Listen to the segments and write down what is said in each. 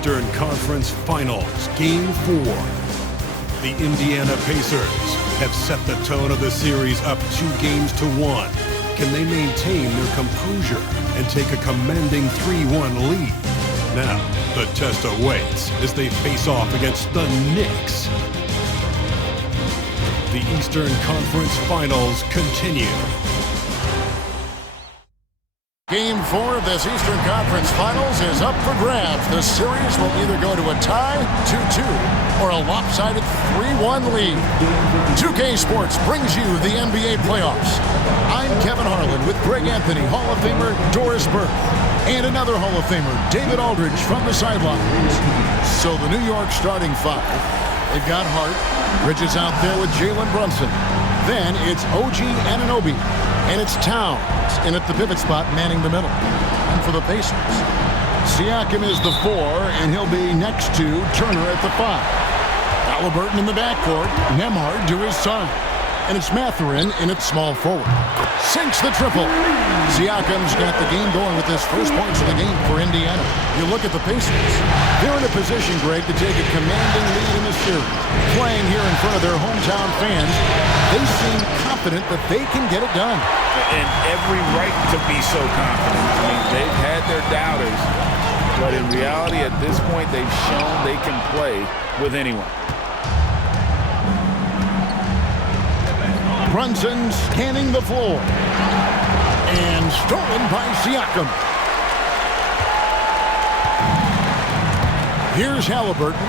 Eastern Conference Finals, Game 4. The Indiana Pacers have set the tone of the series up 2-1. Can they maintain their composure and take a commanding 3-1 lead? Now, the test awaits as they face off against the Knicks. The Eastern Conference Finals continue. Game 4 of this Eastern Conference Finals is up for grabs. The series will either go to a tie, 2-2, or a lopsided 3-1 lead. 2K Sports brings you the NBA playoffs. I'm Kevin Harlan with Greg Anthony, Hall of Famer Doris Burke, and another Hall of Famer, David Aldridge, from the sidelines. So the New York starting five. They've got Hart, Bridges out there with Jalen Brunson. Then it's OG Anunoby, and it's Towns in at the pivot spot, manning the middle. And for the Pacers, Siakam is the 4, and he'll be next to Turner at the 5. Halliburton in the backcourt, Nembhard to his side. And it's Mathurin in at small forward. Sinks the triple. Siakam's got the game going with his first points of the game for Indiana. You look at the Pacers. They're in a position, Greg, to take a commanding lead in the series. Playing here in front of their hometown fans, they seem confident that they can get it done. And every right to be so confident. I mean, they've had their doubters, but in reality, at this point, they've shown they can play with anyone. Brunson scanning the floor. And stolen by Siakam. Here's Halliburton.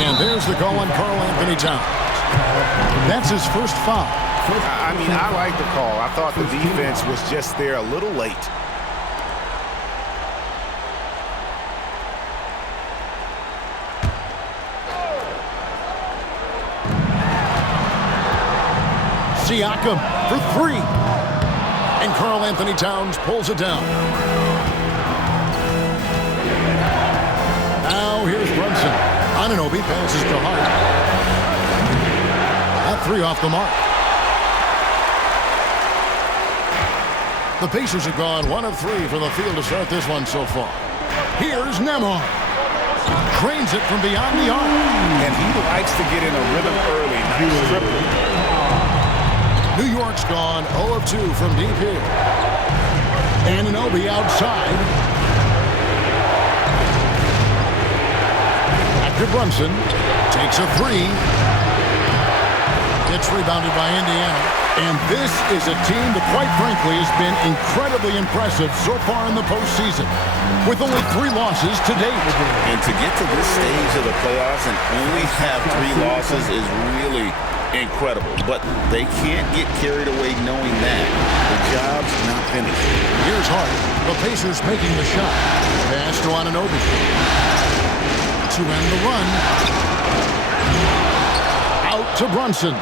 And there's the call on Karl Anthony Towns. That's his first foul. I mean, I like the call. I thought the defense was just there a little late. Siakam for three. And Karl Anthony Towns pulls it down. Now here's Brunson. Anunoby passes to Hart. That three off the mark. The Pacers have gone 1 of 3 from the field to start this one so far. Here's Nembhard. Drains it from beyond the arc. And he likes to get in a rhythm early. Nice triple. New York's gone 0 of 2 from deep here. Anunoby outside. Back to Brunson. Takes a three. It's rebounded by Indiana. And this is a team that, quite frankly, has been incredibly impressive so far in the postseason, with only 3 losses to date. And to get to this stage of the playoffs and only have 3 losses is really incredible. But they can't get carried away knowing that. The job's not finished. Here's Hart. The Pacers making the shot. Pass to Anunoby. To end the run. Out to Brunson.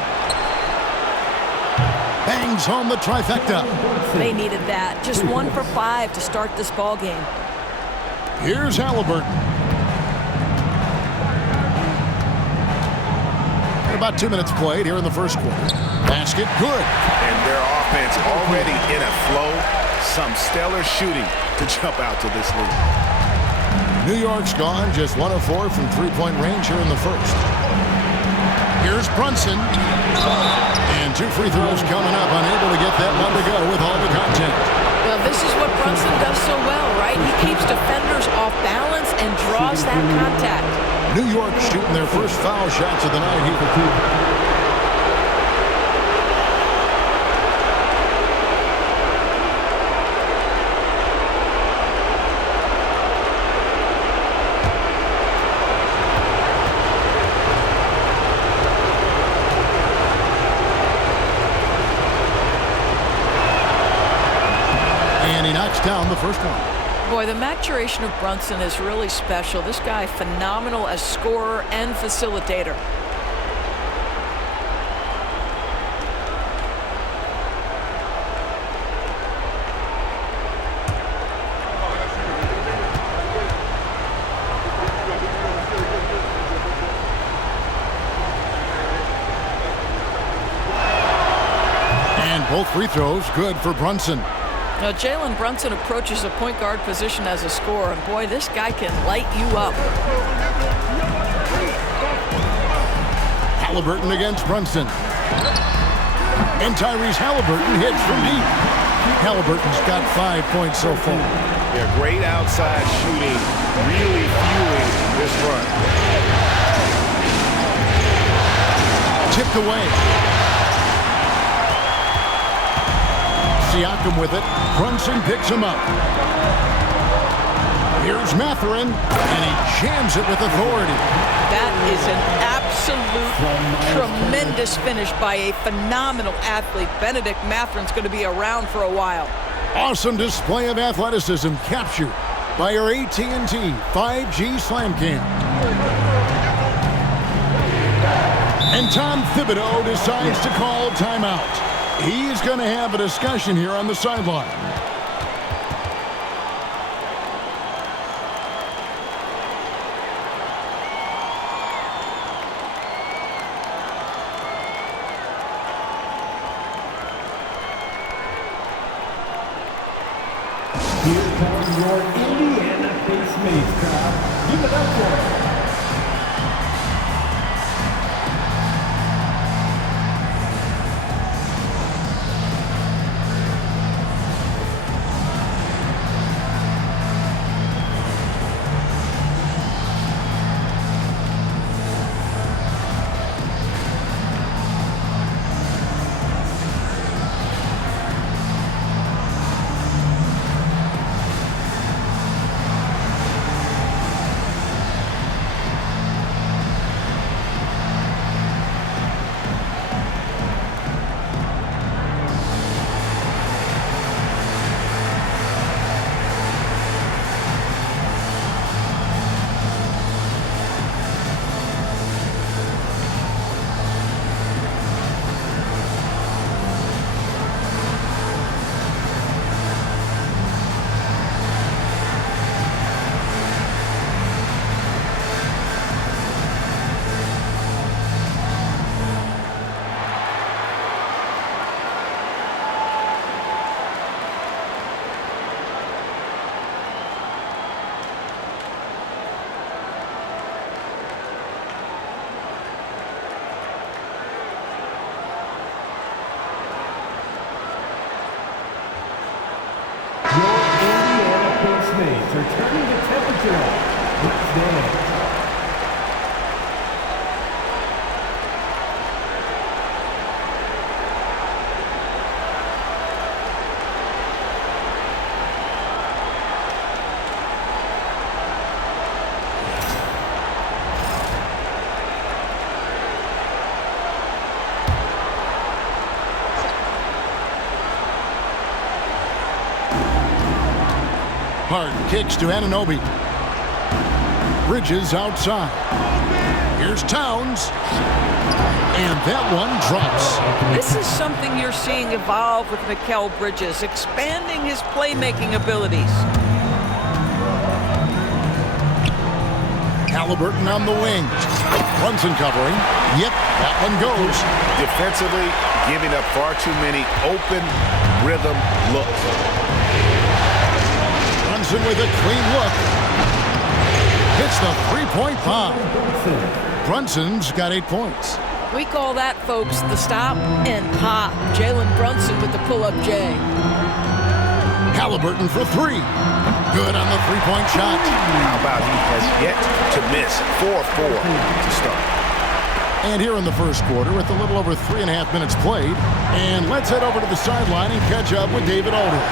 Bangs home the trifecta. They needed that. Just 1 for 5 to start this ball game. Here's Halliburton. About 2 minutes played here in the first quarter. Basket good. And their offense already in a flow. Some stellar shooting to jump out to this lead. New York's gone just 1 of 4 from three-point range here in the first. Here's Brunson. And 2 free throws coming up, unable to get that one to go with all the content. Well, this is what Brunson does so well, right? He keeps defenders off balance and draws that contact. New York shooting their first foul shots of the night here for 2. Down the first one. Boy, the maturation of Brunson is really special. This guy, phenomenal as scorer and facilitator. And both free throws good for Brunson. Now, Jalen Brunson approaches a point guard position as a scorer, and boy, this guy can light you up. Halliburton against Brunson. And Tyrese Halliburton hits from deep. Halliburton's got 5 points so far. Yeah, great outside shooting, really fueling this run. Tipped away. Siakam with it. Brunson picks him up. Here's Mathurin, and he jams it with authority. That is an absolute tremendous finish by a phenomenal athlete. Benedict Mathurin's going to be around for a while. Awesome display of athleticism captured by our AT&T 5G Slam Cam. And Tom Thibodeau decides to call timeout. He's going to have a discussion here on the sideline. Here comes your Indiana Pacers crowd. Give it up for him. are turning the temperature up. Let's dance. Hard kicks to Anunoby. Bridges outside. Here's Towns. And that one drops. This is something you're seeing evolve with Mikal Bridges, expanding his playmaking abilities. Halliburton on the wing. Brunson covering. Yep, that one goes. Defensively, giving up far too many open rhythm looks. Brunson with a clean look. Hits the three-point bomb. Brunson's got 8 points. We call that, folks, the stop and pop. Jalen Brunson with the pull-up J. Halliburton for three. Good on the three-point shot. How about he has yet to miss 4-4 to start. And here in the first quarter, with a little over 3.5 minutes played. And let's head over to the sideline and catch up with David Alder.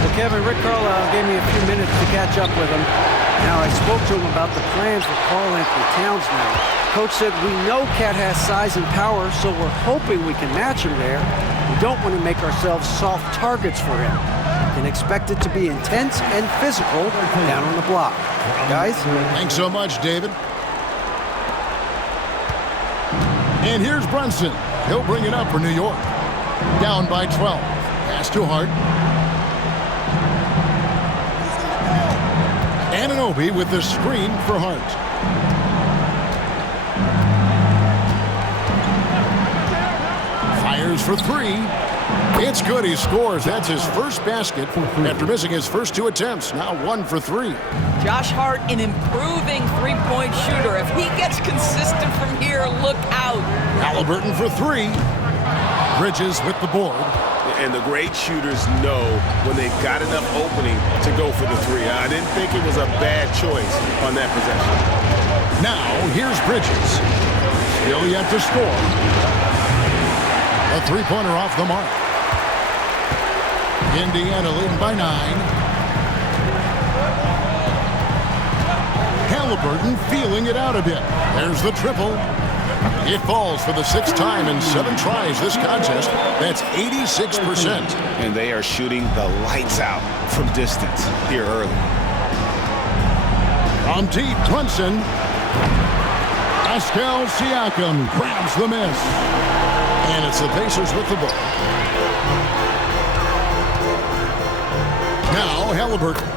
Well, Kevin, Rick Carlisle gave me a few minutes to catch up with him. Now, I spoke to him about the plans for Karl Anthony Towns now. Coach said, we know Cat has size and power, so we're hoping we can match him there. We don't want to make ourselves soft targets for him. You can expect it to be intense and physical down on the block. Guys? Thanks so much, David. And here's Brunson. He'll bring it up for New York. Down by 12. Pass to Hart. Anunoby with the screen for Hart. Fires for three. It's good. He scores. That's his first basket after missing his first 2 attempts. Now 1 for 3. Josh Hart, an improving three-point shooter. If he gets consistent from here, look out. Halliburton for 3. Bridges with the board. And the great shooters know when they've got enough opening to go for the 3. I didn't think it was a bad choice on that possession. Now, here's Bridges. Still yet to score. A three-pointer off the mark. Indiana leading by 9. Halliburton feeling it out a bit. There's the triple. It falls for the 6th time in 7 tries this contest. That's 86%. And they are shooting the lights out from distance here early. From deep, Brunson. Pascal Siakam grabs the miss. And it's the Pacers with the ball. Now Halliburton.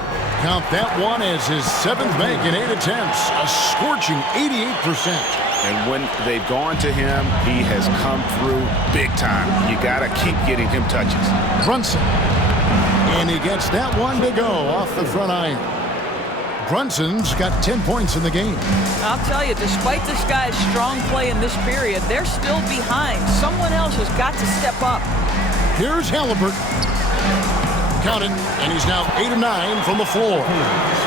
Count that one as his 7th make in 8 attempts. A scorching 88%. And when they've gone to him, he has come through big time. You got to keep getting him touches. Brunson. And he gets that one to go off the front iron. Brunson's got 10 points in the game. I'll tell you, despite this guy's strong play in this period, they're still behind. Someone else has got to step up. Here's Halliburton. Count it, and he's now 8 of 9 from the floor.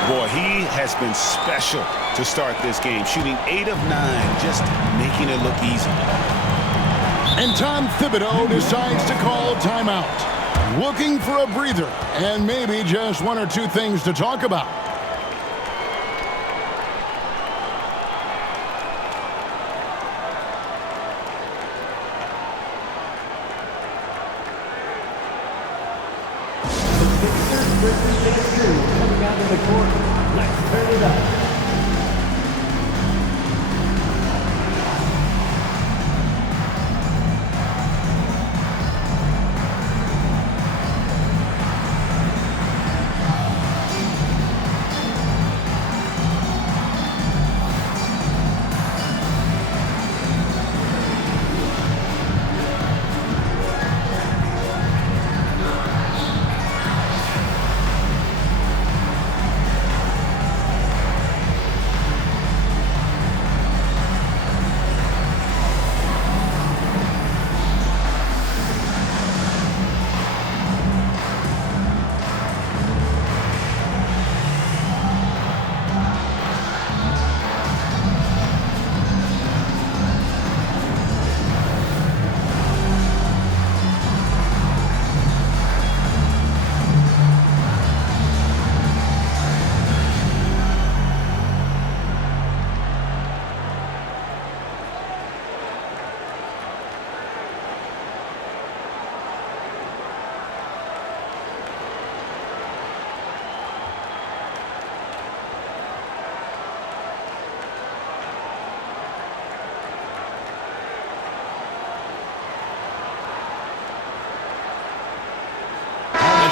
Boy, he has been special to start this game, shooting 8 of 9, just making it look easy. And Tom Thibodeau decides to call timeout, looking for a breather and maybe just 1 or 2 things to talk about. Coming out of the court. Let's turn it up.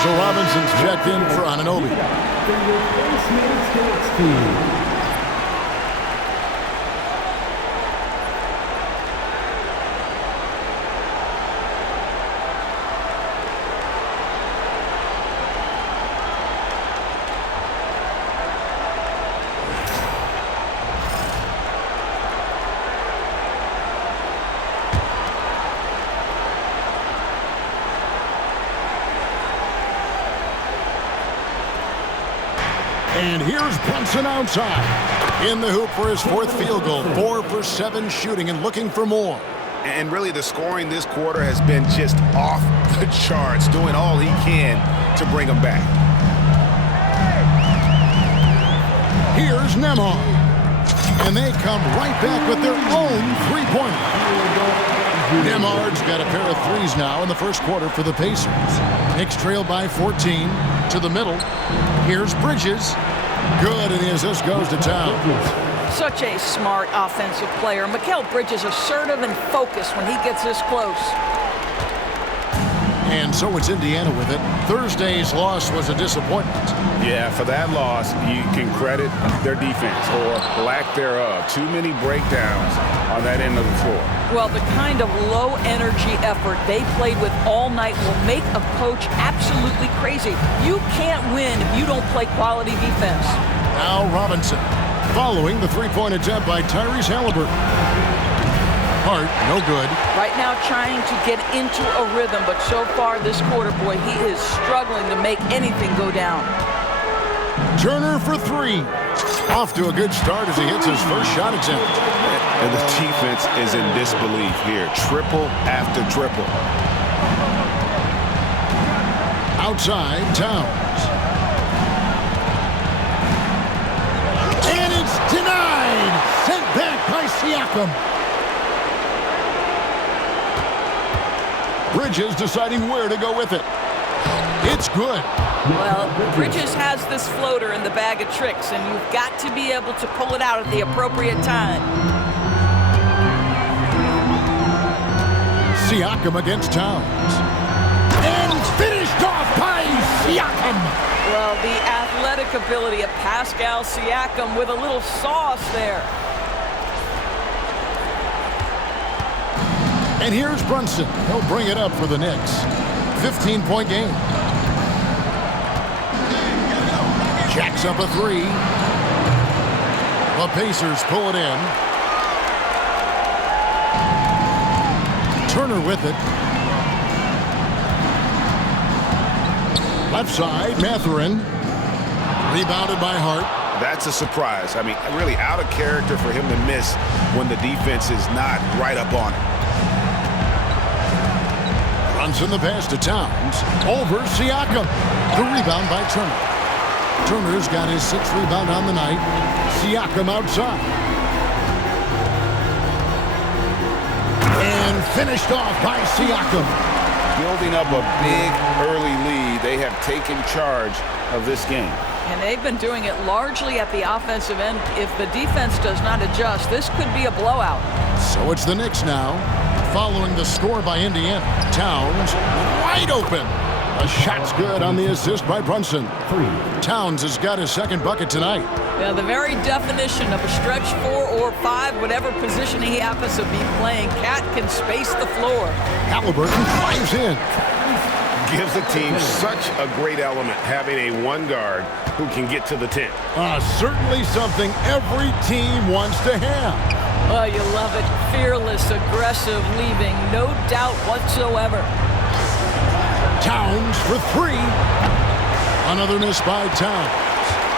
So Robinson's checked in for Anunoby. For your base mates Knicks team. And here's Brunson outside. In the hoop for his fourth field goal. 4 for 7 shooting and looking for more. And really the scoring this quarter has been just off the charts, doing all he can to bring them back. Here's Nembhard. And they come right back with their own three-pointer. Nembhard's got a pair of threes now in the first quarter for the Pacers. Knicks trail by 14 to the middle. Here's Bridges. Good, and the assist goes to Towns. Such a smart offensive player. Mikal Bridges assertive and focused when he gets this close. And so it's Indiana with it. Thursday's loss was a disappointment. Yeah, for that loss, you can credit their defense or lack thereof. Too many breakdowns on that end of the floor. Well, the kind of low-energy effort they played with all night will make a coach absolutely crazy. You can't win if you don't play quality defense. Now Robinson, following the three-point attempt by Tyrese Halliburton. Hart, no good. Right now trying to get into a rhythm, but so far this quarter, boy, he is struggling to make anything go down. Turner for three. Off to a good start as he hits his first shot attempt. And the defense is in disbelief here. Triple after triple. Outside, Towns. And it's denied. Sent back by Siakam. Bridges deciding where to go with it. It's good. Well, Bridges has this floater in the bag of tricks, and you've got to be able to pull it out at the appropriate time. Siakam against Towns. And finished off by Siakam. Well, the athletic ability of Pascal Siakam with a little sauce there. And here's Brunson. He'll bring it up for the Knicks. 15-point game. Jacks up a three. The Pacers pull it in. Turner with it. Left side, Mathurin. Rebounded by Hart. That's a surprise. I mean, really out of character for him to miss when the defense is not right up on it. Brunson the pass to Towns. Over Siakam. The rebound by Turner. Turner's got his 6th rebound on the night. Siakam outside. And finished off by Siakam. Building up a big early lead. They have taken charge of this game. And they've been doing it largely at the offensive end. If the defense does not adjust, this could be a blowout. So it's the Knicks now. Following the score by Indiana. Towns wide open. A shot's good on the assist by Brunson. Towns has got his 2nd bucket tonight. Yeah, the very definition of a stretch 4 or 5, whatever position he happens to be playing, Cat can space the floor. Halliburton climbs in. Gives the team such a great element having a one guard who can get to the 10. Certainly something every team wants to have. Oh, you love it. Fearless, aggressive, leaving no doubt whatsoever. Towns for three. Another miss by Towns.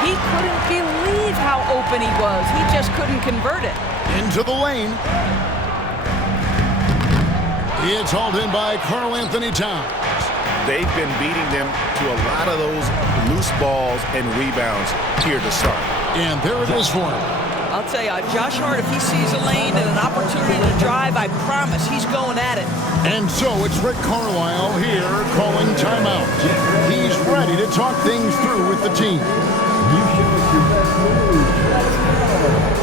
He couldn't believe how open he was. He just couldn't convert it. Into the lane. It's hauled in by Karl Anthony Towns. They've been beating them to a lot of those loose balls and rebounds here to start. And there it is for him. I'll tell you, Josh Hart, if he sees a lane and an opportunity to drive, I promise he's going at it. And so it's Rick Carlisle here calling timeout. He's ready to talk things through with the team. You showed your best move. Let's go.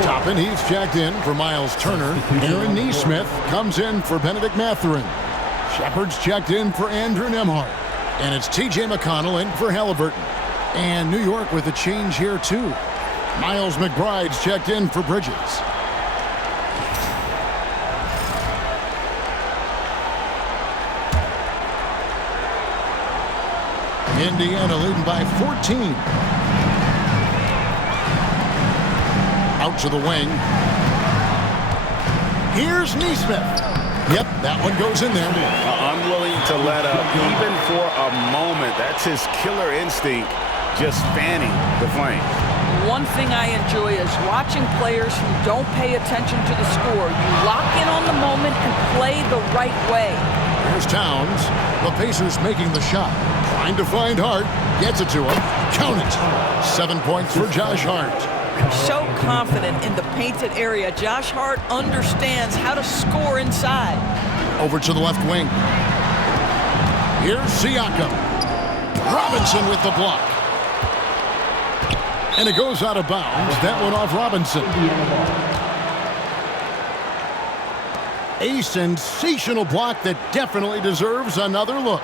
Toppin, he's checked in for Miles Turner. Aaron Neesmith comes in for Benedict Mathurin. Shepard's checked in for Andrew Nembhard. And it's T.J. McConnell in for Halliburton. And New York with a change here, too. Miles McBride's checked in for Bridges. Indiana leading by 14. Out to the wing. Here's Neesmith. Yep, that one goes in there. Unwilling to let up, even for a moment. That's his killer instinct, just fanning the flame. One thing I enjoy is watching players who don't pay attention to the score. You lock in on the moment and play the right way. Here's Towns. The Pacers making the shot. Trying to find Hart. Gets it to him. Count it. 7 points for Josh Hart. So confident in the painted area. Josh Hart understands how to score inside. Over to the left wing. Here's Siakam. Robinson with the block. And it goes out of bounds. That one off Robinson. A sensational block that definitely deserves another look.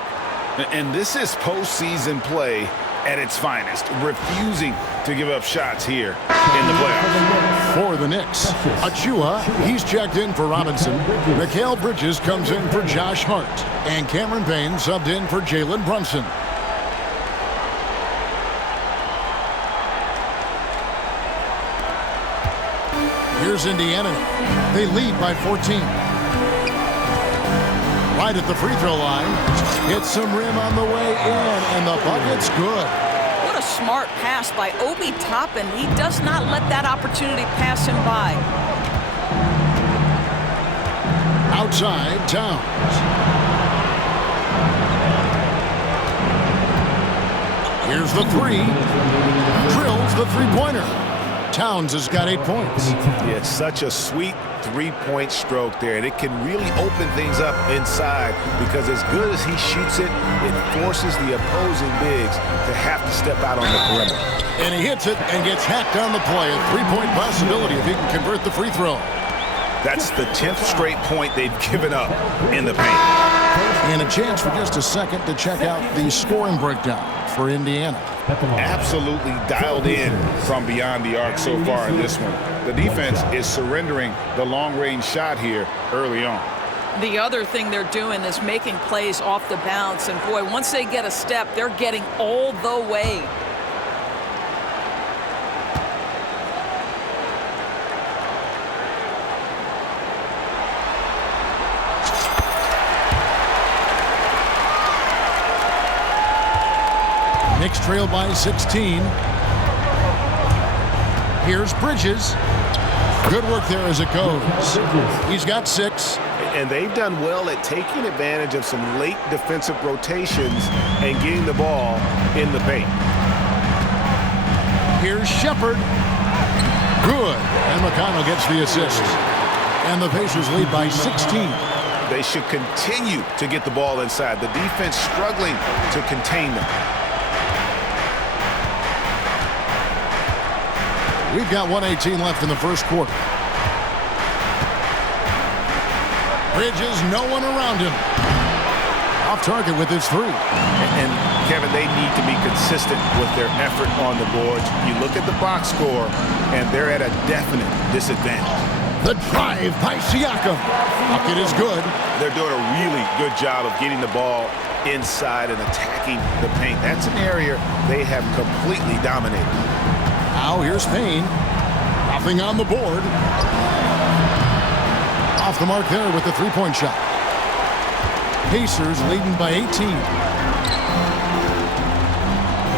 And this is postseason play at its finest, refusing to give up shots here in the playoffs. For the Knicks, Achua, he's checked in for Robinson. Mikal Bridges comes in for Josh Hart. And Cameron Payne subbed in for Jalen Brunson. Here's Indiana. They lead by 14. Right at the free throw line. Hits some rim on the way in, and the bucket's good. What a smart pass by Obi Toppin. He does not let that opportunity pass him by. Outside, Towns. Here's the three. Drills the three-pointer. Towns has got 8 points. Yeah, it's such a sweet three-point stroke there, and it can really open things up inside because as good as he shoots it, it forces the opposing bigs to have to step out on the perimeter. And he hits it and gets hacked on the play. A three-point possibility if he can convert the free throw. That's the 10th straight point they've given up in the paint. And a chance for just a second to check out the scoring breakdown for Indiana. Absolutely dialed in from beyond the arc so far in this one. The defense is surrendering the long-range shot here early on. The other thing they're doing is making plays off the bounce. And boy, once they get a step, they're getting all the way. Knicks trail by 16. Here's Bridges. Good work there as it goes. He's got 6. And they've done well at taking advantage of some late defensive rotations and getting the ball in the paint. Here's Shepard. Good. And McConnell gets the assist. And the Pacers lead by 16. They should continue to get the ball inside. The defense struggling to contain them. We've got 1:18 left in the first quarter. Bridges, no one around him. Off target with his 3. And Kevin, they need to be consistent with their effort on the boards. You look at the box score, and they're at a definite disadvantage. The drive by Siakam. Bucket is good. They're doing a really good job of getting the ball inside and attacking the paint. That's an area they have completely dominated. Now here's Payne. Nothing on the board. Off the mark there with the three-point shot. Pacers leading by 18.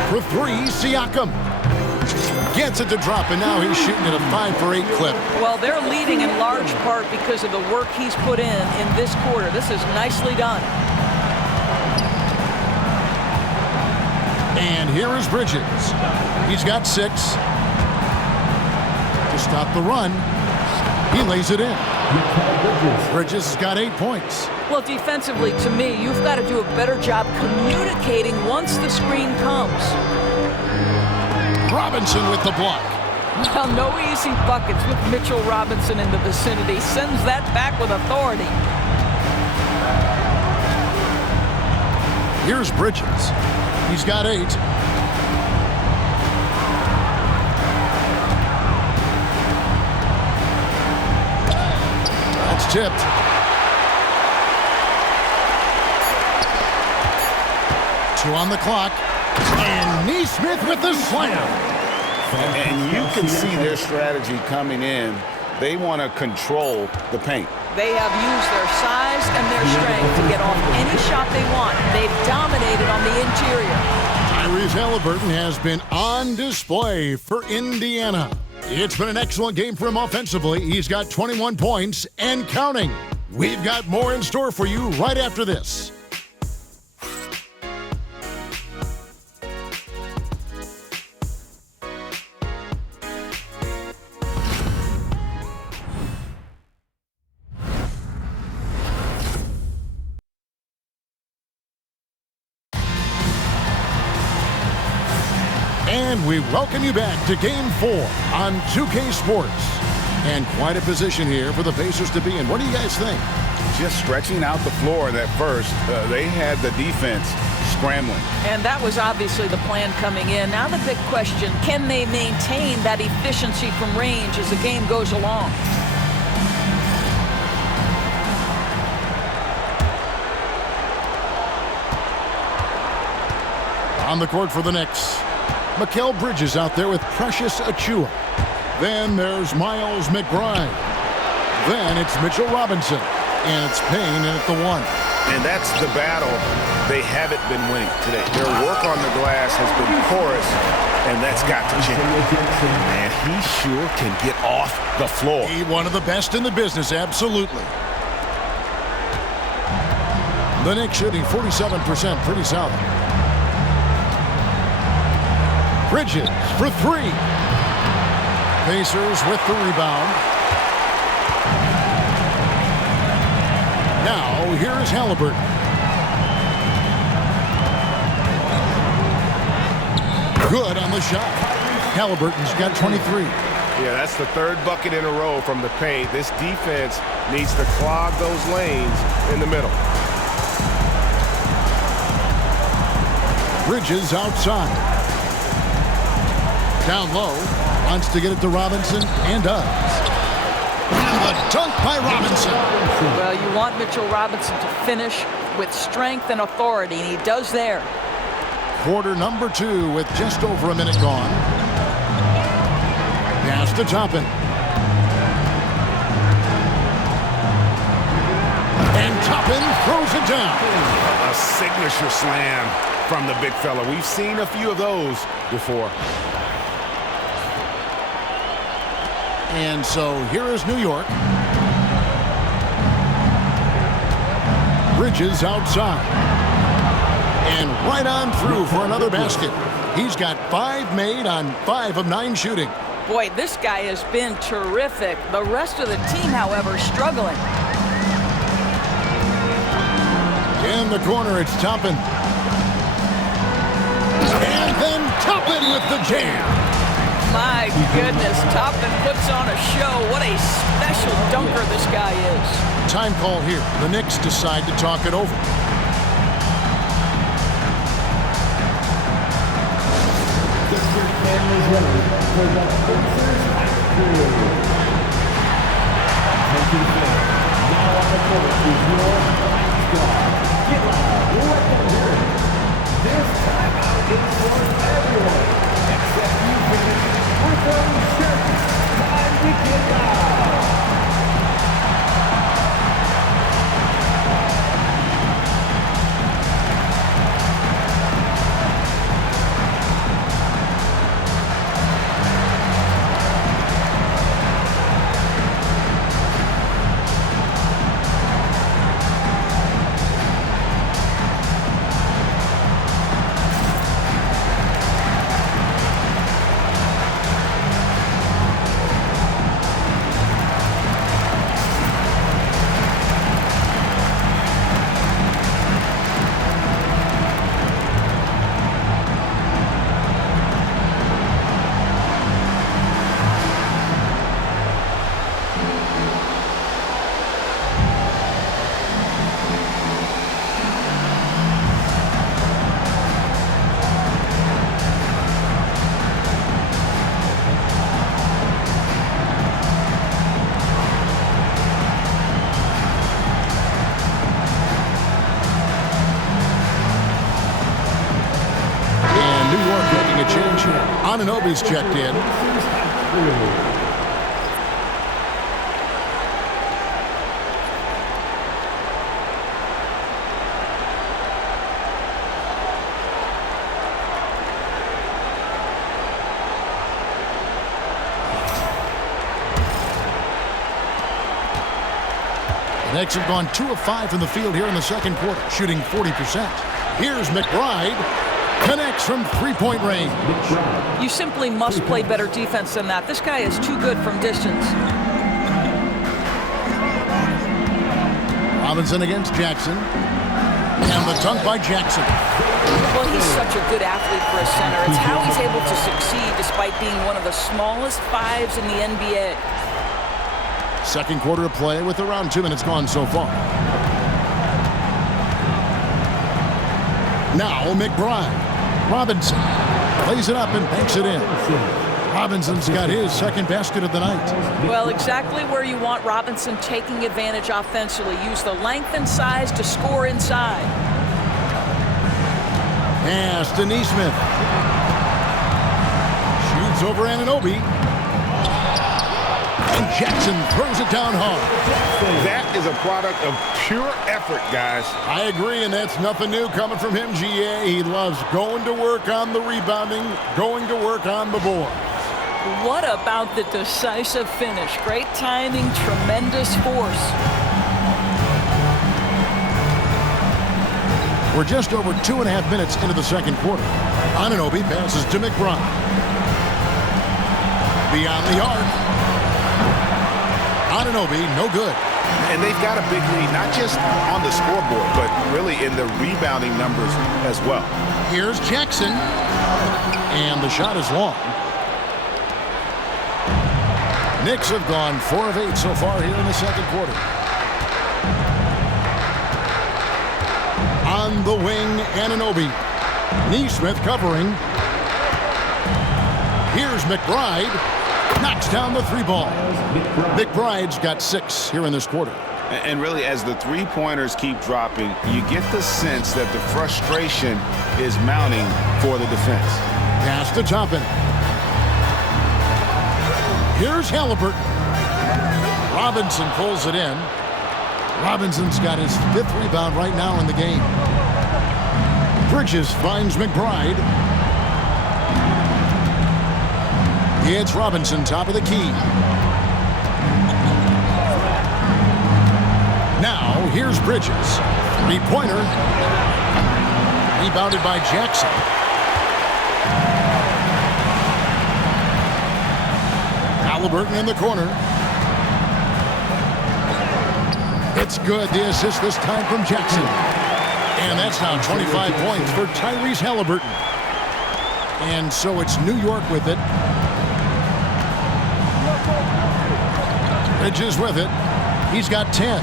For 3, Siakam. Gets it to drop, and now he's shooting at a 5 for 8 clip. Well, they're leading in large part because of the work he's put in this quarter. This is nicely done. And here is Bridges. He's got 6. To stop the run, he lays it in. Bridges has got 8 points. Well, defensively, to me, you've got to do a better job communicating once the screen comes. Robinson with the block. Well, no easy buckets with Mitchell Robinson in the vicinity. Sends that back with authority. Here's Bridges. He's got 8. That's tipped. Two on the clock. And Neesmith with the slam. And you can see their strategy coming in. They want to control the paint. They have used their size and their strength to get off any shot they want. They've dominated on the interior. Tyrese Halliburton has been on display for Indiana. It's been an excellent game for him offensively. He's got 21 points and counting. We've got more in store for you right after this. And we welcome you back to Game 4 on 2K Sports. And quite a position here for the Pacers to be in. What do you guys think? Just stretching out the floor at first. They had the defense scrambling. And that was obviously the plan coming in. Now the big question, can they maintain that efficiency from range as the game goes along? On the court for the Knicks, Mikal Bridges out there with Precious Achiuwa. Then there's Miles McBride. Then it's Mitchell Robinson. And it's Payne in at the 1. And that's the battle they haven't been winning today. Their work on the glass has been porous, and that's got to change. Man, he sure can get off the floor. He's one of the best in the business, absolutely. The Knicks shooting 47%, pretty solid. Bridges for 3. Pacers with the rebound. Now, here's Halliburton. Good on the shot. Halliburton's got 23. Yeah, that's the 3rd bucket in a row from the paint. This defense needs to clog those lanes in the middle. Bridges outside. Down low. Wants to get it to Robinson, and does. And the dunk by Robinson. Well, you want Mitchell Robinson to finish with strength and authority, and he does there. Quarter number 2 with just over a minute gone. Pass to Toppin. And Toppin throws it down. A signature slam from the big fella. We've seen a few of those before. And so here is New York. Bridges outside. And right on through for another basket. He's got 5 made on 5 of 9 shooting. Boy, this guy has been terrific. The rest of the team, however, struggling. In the corner, it's Toppin. And then Toppin with the jam. My goodness, Toppin puts on a show. What a special dunker this guy is. Time call here. The Knicks decide to talk it over. This timeout is for everyone except you fans. We're throwing shirts. Time to get loud. Anunoby's checked in. The Knicks have gone 2 of 5 from the field here in the second quarter, shooting 40%. Here's McBride. Connects from three-point range. You simply must play better defense than that. This guy is too good from distance. Robinson against Jackson. And the dunk by Jackson. Well, he's such a good athlete for a center. It's how he's able to succeed despite being one of the smallest fives in the NBA. Second quarter of play with around 2 minutes gone so far. Now McBride. Robinson plays it up and banks it in. Robinson's got his second basket of the night. Well, exactly where you want Robinson taking advantage offensively. Use the length and size to score inside. Pass to Neesmith. Shoots over Anunoby. And Jackson throws it down hard. That is a product of pure effort, guys. I agree, and that's nothing new coming from him, GA. He loves going to work on the rebounding, going to work on the board. What about the decisive finish? Great timing, tremendous force. We're just over 2.5 minutes into the second quarter. Anunoby passes to McBride. Beyond the arc. Anunoby, no good. And they've got a big lead, not just on the scoreboard, but really in the rebounding numbers as well. Here's Jackson. And the shot is long. Knicks have gone 4 of 8 so far here in the second quarter. On the wing, Anunoby. Neesmith covering. Here's McBride. Knocks down the 3-ball. McBride's got 6 here in this quarter. And really, as the three-pointers keep dropping, you get the sense that the frustration is mounting for the defense. Pass to Toppin. Here's Halliburton. Robinson pulls it in. Robinson's got his 5th rebound right now in the game. Bridges finds McBride. It's Robinson, top of the key. Now, here's Bridges. 3-pointer. Rebounded by Jackson. Halliburton in the corner. It's good. The assist this time from Jackson. And that's now 25 points for Tyrese Halliburton. And so it's New York with it. Bridges with it. He's got 10.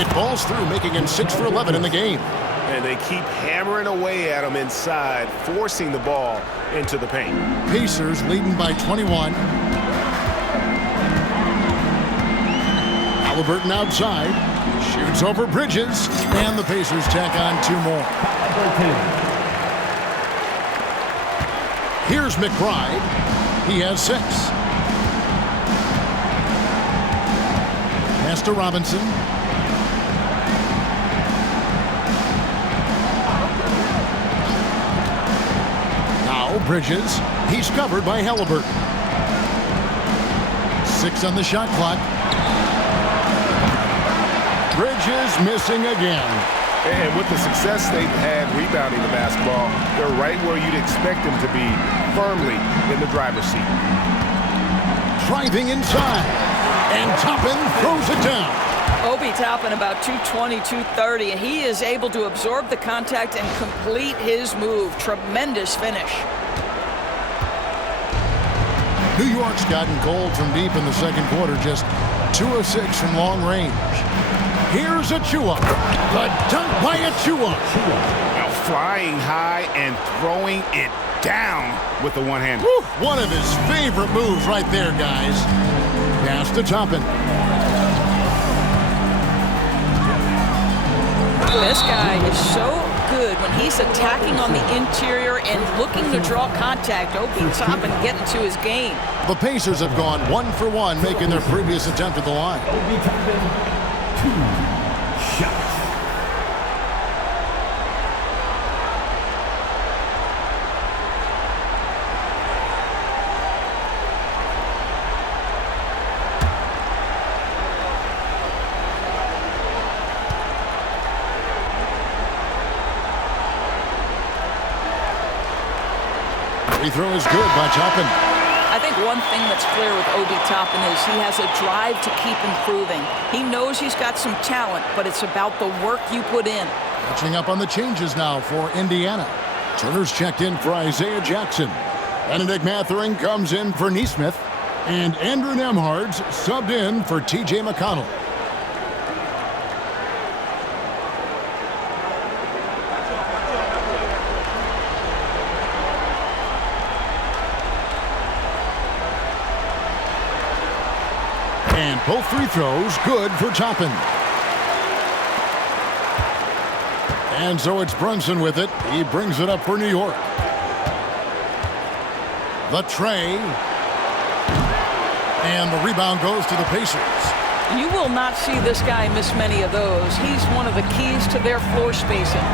It falls through, making him 6 for 11 in the game. And they keep hammering away at him inside, forcing the ball into the paint. Pacers leading by 21. Halliburton outside. Shoots over Bridges. And the Pacers tack on 2 more. Here's McBride. He has 6. Pass to Robinson. Now Bridges. He's covered by Halliburton. 6 on the shot clock. Bridges missing again. And with the success they've had rebounding the basketball, they're right where you'd expect them to be, firmly in the driver's seat. Driving inside. And Toppin throws it down. Obi Toppin about 220, 230, and he is able to absorb the contact and complete his move. Tremendous finish. New York's gotten cold from deep in the second quarter, just 2 of 6 from long range. Here's Achua. The dunk by Achua. Now flying high and throwing it down with the one hand. One of his favorite moves right there, guys. Pass to Toppin. This guy is so good when he's attacking on the interior and looking to draw contact. Obi Toppin getting to his game. The Pacers have gone 1 for 1, making their previous attempt at the line. Obi Toppin, 2 shots. Free throw is good by Toppin. I think one thing that's clear with Obi Toppin is he has a drive to keep improving. He knows he's got some talent, but it's about the work you put in. Catching up on the changes now for Indiana. Turner's checked in for Isaiah Jackson. Benedict Mathurin comes in for Nesmith. And Andrew Nembhard's subbed in for T.J. McConnell. And both free throws good for Toppin. And so it's Brunson with it. He brings it up for New York. The tray. And the rebound goes to the Pacers. You will not see this guy miss many of those. He's one of the keys to their floor spacing.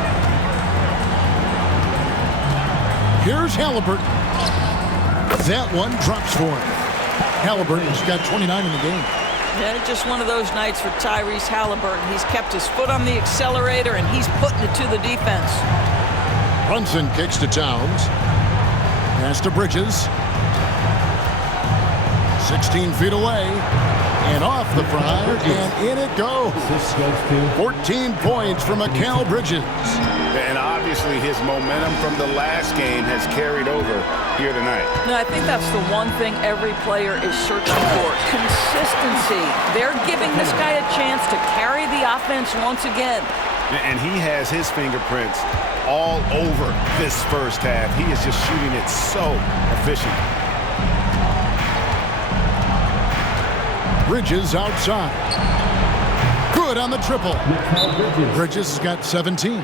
Here's Halliburton. That one drops for him. Halliburton's got 29 in the game. Yeah, just one of those nights for Tyrese Halliburton. He's kept his foot on the accelerator, and he's putting it to the defense. Brunson kicks to Towns. Pass to Bridges. 16 feet away. And off the fryer, and in it goes. 14 points from Mikal Bridges. And obviously his momentum from the last game has carried over here tonight. No, I think that's the one thing every player is searching for. Consistency. They're giving this guy a chance to carry the offense once again. And he has his fingerprints all over this first half. He is just shooting it so efficient. Bridges outside. Good on the triple. Bridges has got 17.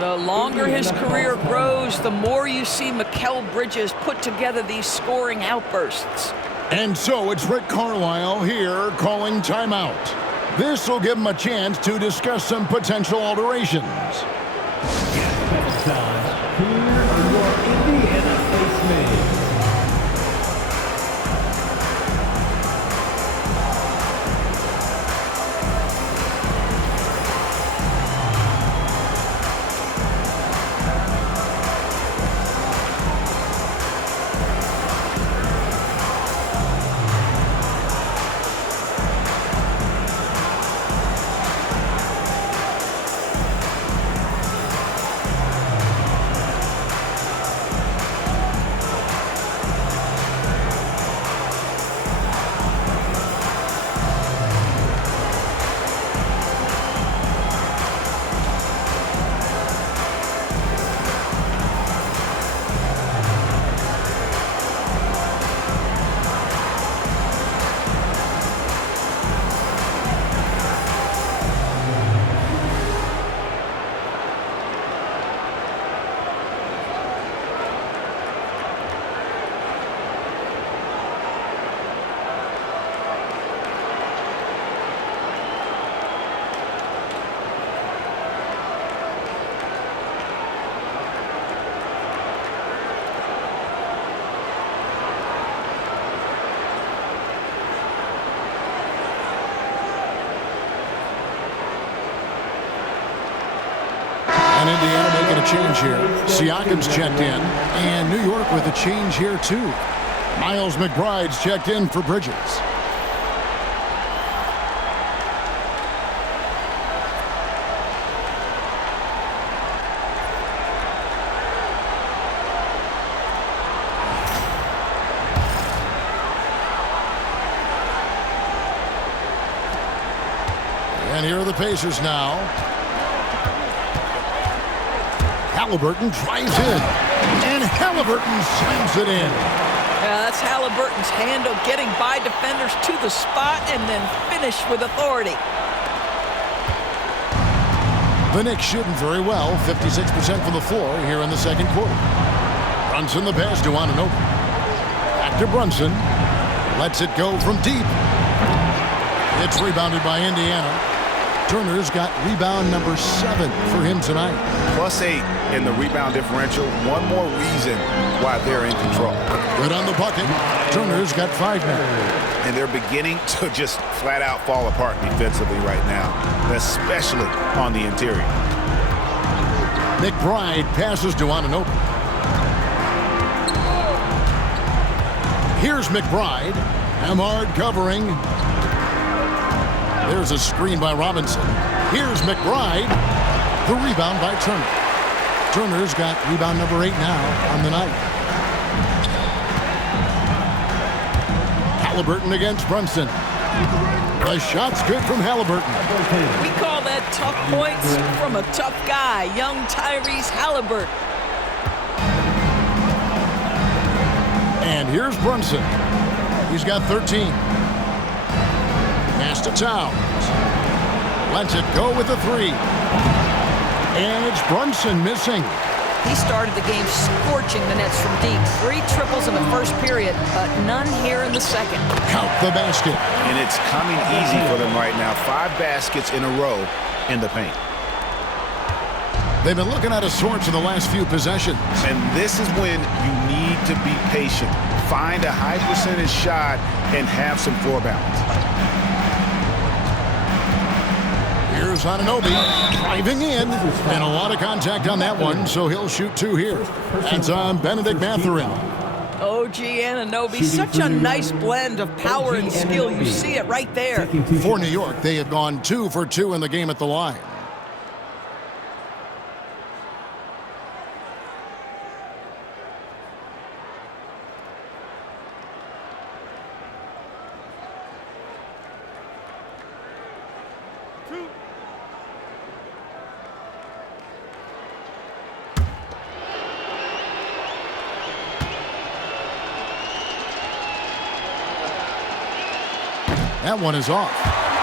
The longer his career grows, the more you see Mikal Bridges put together these scoring outbursts. And so it's Rick Carlisle here calling timeout. This will give him a chance to discuss some potential alterations. Here are your Indiana basemen. And Indiana making a change here. Siakam's checked in. And New York with a change here, too. Miles McBride's checked in for Bridges. And here are the Pacers now. Halliburton drives in, and Halliburton slams it in. That's Halliburton's handle, getting by defenders to the spot and then finish with authority. The Knicks shooting very well, 56% from the floor here in the second quarter. Brunson the pass to Anunoby. Back to Brunson. Lets it go from deep. It's rebounded by Indiana. Turner's got rebound number 7 for him tonight. +8 in the rebound differential. One more reason why they're in control. Good on the bucket. Turner's got 5 now. And they're beginning to just flat out fall apart defensively right now, especially on the interior. McBride passes to Anunoby. Here's McBride. Nembhard covering. There's a screen by Robinson. Here's McBride. The rebound by Turner. Turner's got rebound number 8 now on the night. Halliburton against Brunson. The shot's good from Halliburton. We call that tough points from a tough guy, young Tyrese Halliburton. And here's Brunson. He's got 13. Pass to Towns. Lets it go with a 3. And it's Brunson missing. He started the game scorching the Nets from deep. 3 triples in the first period, but none here in the second. Count the basket. And it's coming easy for them right now. 5 baskets in a row in the paint. They've been looking out of sorts in the last few possessions. And this is when you need to be patient. Find a high percentage shot and have some floor balance. Here's Anunoby driving in, and a lot of contact on that one, so he'll shoot 2 here. That's on Benedict Mathurin. OG Anunoby, such a nice blend of power and skill. You see it right there. For New York, they have gone 2 for 2 in the game at the line. That one is off.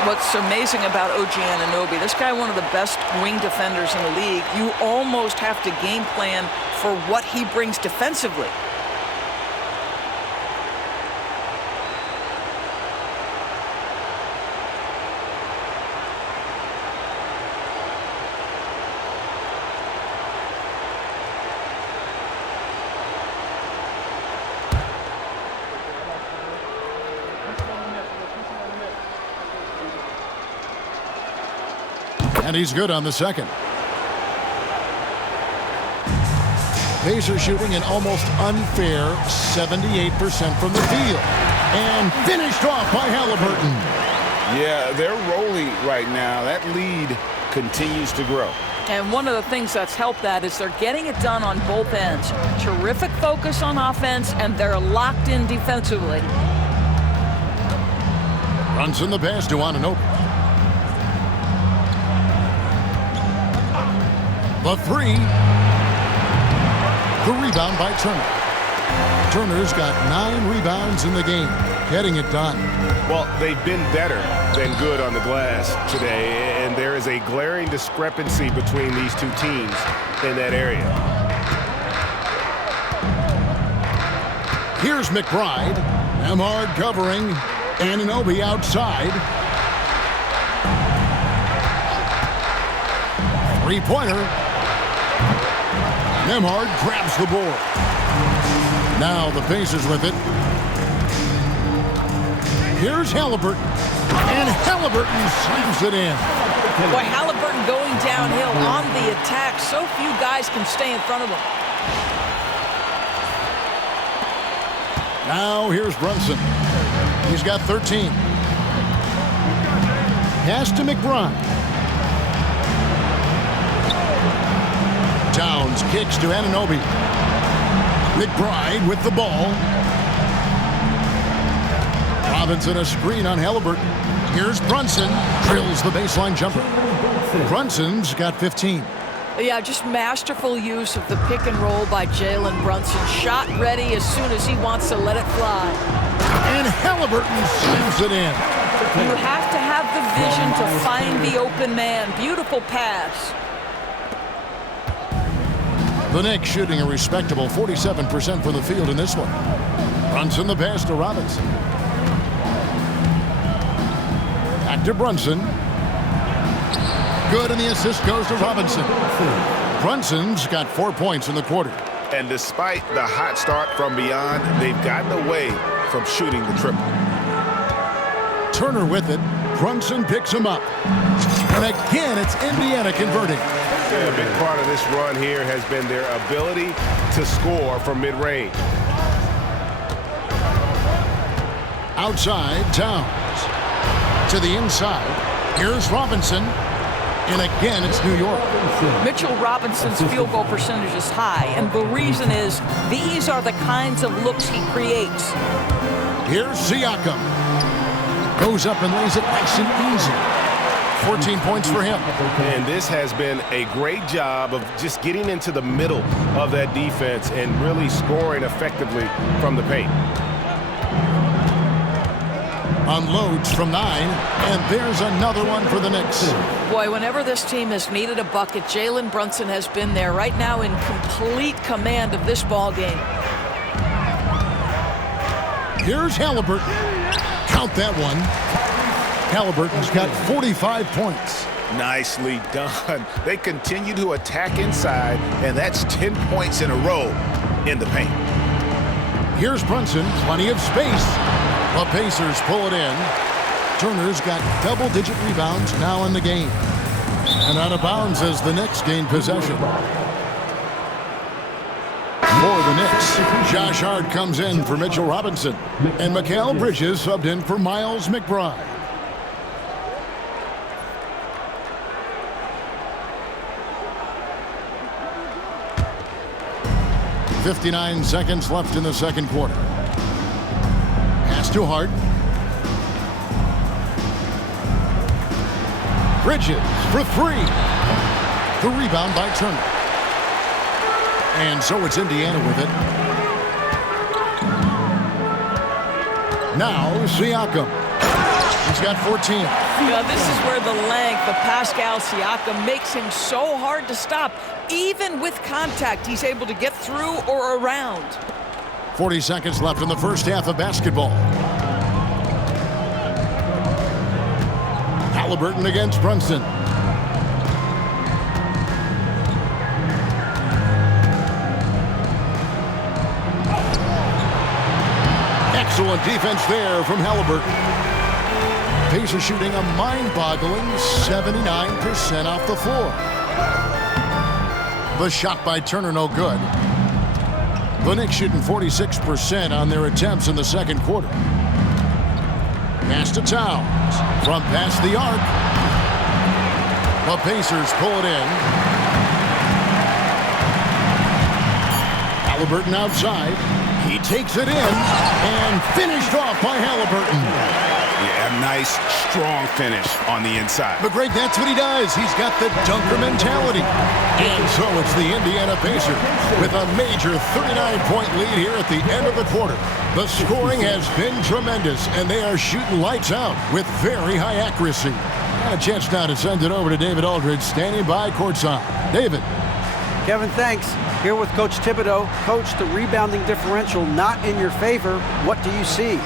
What's amazing about OG Anunoby, this guy one of the best wing defenders in the league. You almost have to game plan for what he brings defensively. And he's good on the second. Pacers shooting an almost unfair 78% from the field. And finished off by Halliburton. Yeah, they're rolling right now. That lead continues to grow. And one of the things that's helped that is they're getting it done on both ends. Terrific focus on offense, and they're locked in defensively. Brunson the pass to Anunoby. The 3. The rebound by Turner. Turner's got 9 rebounds in the game, getting it done. Well, they've been better than good on the glass today, and there is a glaring discrepancy between these two teams in that area. Here's McBride. Nembhard covering. Anunoby outside. 3-pointer. Nembhard grabs the board. Now the Pacers with it. Here's Halliburton. And Halliburton slams it in. Boy, Halliburton going downhill on the attack. So few guys can stay in front of him. Now here's Brunson. He's got 13. Pass to McBride. Towns kicks to Anunoby. McBride with the ball. Robinson a screen on Halliburton. Here's Brunson. Drills the baseline jumper. Brunson's got 15. Yeah, just masterful use of the pick and roll by Jalen Brunson. Shot ready as soon as he wants to let it fly. And Halliburton slams it in. You have to have the vision to find the open man. Beautiful pass. The Knicks shooting a respectable 47% from the field in this one. Brunson the pass to Robinson. Back to Brunson. Good, and the assist goes to Robinson. Brunson's got 4 points in the quarter. And despite the hot start from beyond, they've gotten away from shooting the triple. Turner with it. Brunson picks him up. And again, it's Indiana converting. A big part of this run here has been their ability to score from mid-range. Outside, Towns. To the inside. Here's Robinson. And again, it's New York. Mitchell Robinson's field goal percentage is high, and the reason is these are the kinds of looks he creates. Here's Siakam. Goes up and lays it nice and easy. 14 points for him. And this has been a great job of just getting into the middle of that defense and really scoring effectively from the paint. Unloads from 9, and there's another one for the Knicks. Boy, whenever this team has needed a bucket, Jalen Brunson has been there right now in complete command of this ball game. Here's Halliburton. Count that one. Halliburton's got 45 points. Nicely done. They continue to attack inside, and that's 10 points in a row in the paint. Here's Brunson, plenty of space. The Pacers pull it in. Turner's got double-digit rebounds now in the game. And out of bounds as the Knicks gain possession. For the Knicks, Josh Hart comes in for Mitchell Robinson. And Mikal Bridges subbed in for Miles McBride. .59 seconds left in the second quarter. Pass to Hart. Bridges for 3. The rebound by Turner. And so it's Indiana with it. Now Siakam. He's got 14. Now, this is where the length of Pascal Siakam makes him so hard to stop. Even with contact, he's able to get through or around. 40 seconds left in the first half of basketball. Halliburton against Brunson. Excellent defense there from Halliburton. Pacers shooting a mind-boggling 79% off the floor. The shot by Turner no good. The Knicks shooting 46% on their attempts in the second quarter. Pass to Towns from past the arc. The Pacers pull it in. Halliburton outside. He takes it in and finished off by Halliburton. Yeah, nice, strong finish on the inside. But Greg, that's what he does. He's got the dunker mentality. And so it's the Indiana Pacers with a major 39-point lead here at the end of the quarter. The scoring has been tremendous, and they are shooting lights out with very high accuracy. And a chance now to send it over to David Aldridge, standing by courtside. David. Kevin, thanks. Here with Coach Thibodeau. Coach, the rebounding differential not in your favor. What do you see?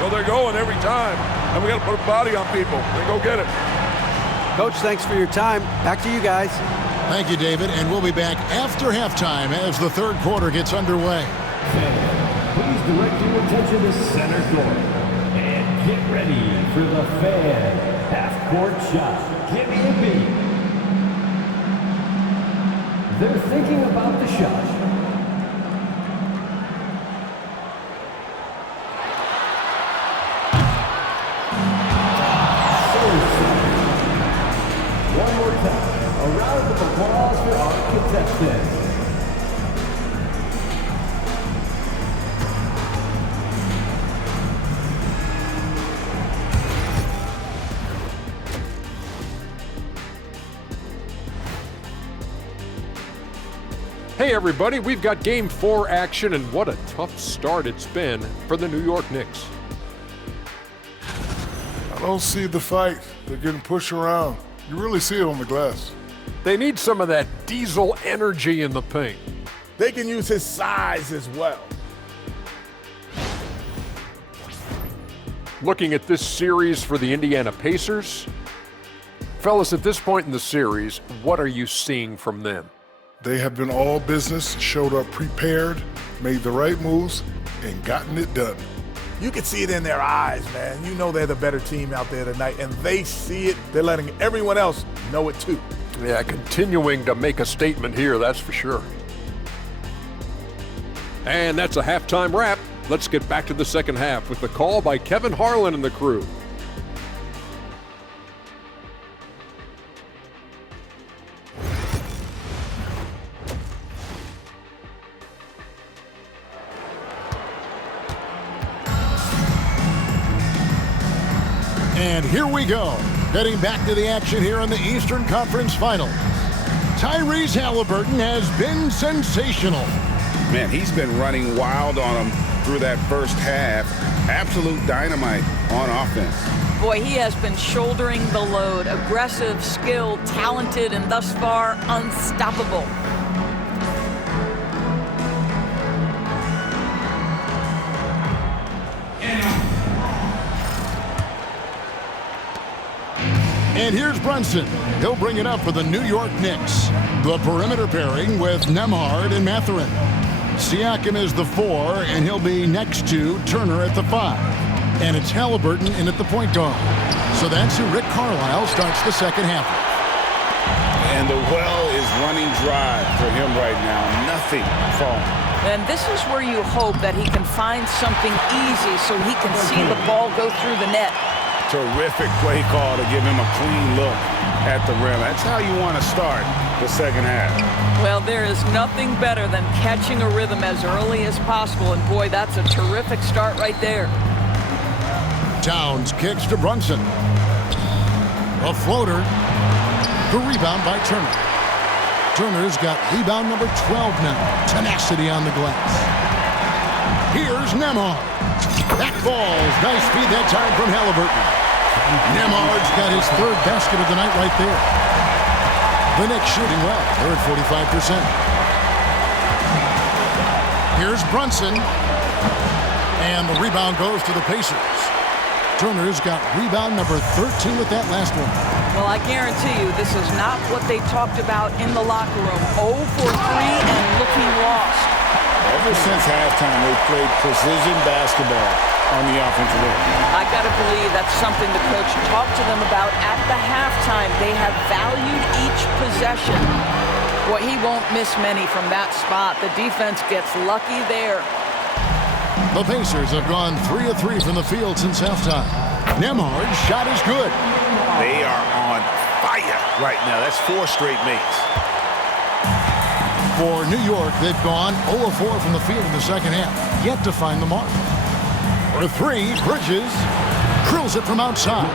Well, they're going every time, and we got to put a body on people and go get it. Coach, thanks for your time. Back to you guys. Thank you, David, and we'll be back after halftime as the third quarter gets underway. Fans, please direct your attention to center court and get ready for the Fan half-court shot. Give me a beat. They're thinking about the shot. One more time, a round of applause for our contestants. Hey everybody, we've got Game 4 action, and what a tough start it's been for the New York Knicks. I don't see the fight. They're getting pushed around. You really see it on the glass. They need some of that diesel energy in the paint. They can use his size as well. Looking at this series for the Indiana Pacers, fellas, at this point in the series, what are you seeing from them? They have been all business, showed up prepared, made the right moves, and gotten it done. You can see it in their eyes, man. You know they're the better team out there tonight, and they see it. They're letting everyone else know it too. Yeah, continuing to make a statement here, that's for sure. And that's a halftime wrap. Let's get back to the second half with the call by Kevin Harlan and the crew. And here we go. Getting back to the action here in the Eastern Conference Finals. Tyrese Halliburton has been sensational. Man, he's been running wild on him through that first half. Absolute dynamite on offense. Boy, he has been shouldering the load. Aggressive, skilled, talented, and thus far unstoppable. And here's Brunson. He'll bring it up for the New York Knicks. The perimeter pairing with Nembhard and Mathurin. Siakam is the 4, and he'll be next to Turner at the 5. And it's Halliburton in at the point guard. So that's who Rick Carlisle starts the second half with. And the well is running dry for him right now. Nothing falling. And this is where you hope that he can find something easy so he can see the ball go through the net. Terrific play call to give him a clean look at the rim. That's how you want to start the second half. Well, there is nothing better than catching a rhythm as early as possible. And boy, that's a terrific start right there. Towns kicks to Brunson. A floater. The rebound by Turner. Turner's got rebound number 12 now. Tenacity on the glass. Here's Nembhard. That falls. Nice feed that time from Halliburton. Nembhard's got his third basket of the night right there. The Knicks shooting well. They're at 45%. Here's Brunson. And the rebound goes to the Pacers. Turner's got rebound number 13 with that last one. Well, I guarantee you this is not what they talked about in the locker room. 0 for 3 and looking lost. Ever since halftime, they've played precision basketball on the offensive end. I got to believe that's something the coach talked to them about at the halftime. They have valued each possession. Boy, he won't miss many from that spot. The defense gets lucky there. The Pacers have gone 3 of 3 from the field since halftime. Nembhard's shot is good. They are on fire right now. That's 4 straight makes. For New York, they've gone 0 of 4 from the field in the second half. Yet to find the mark. For 3, Bridges drills it from outside.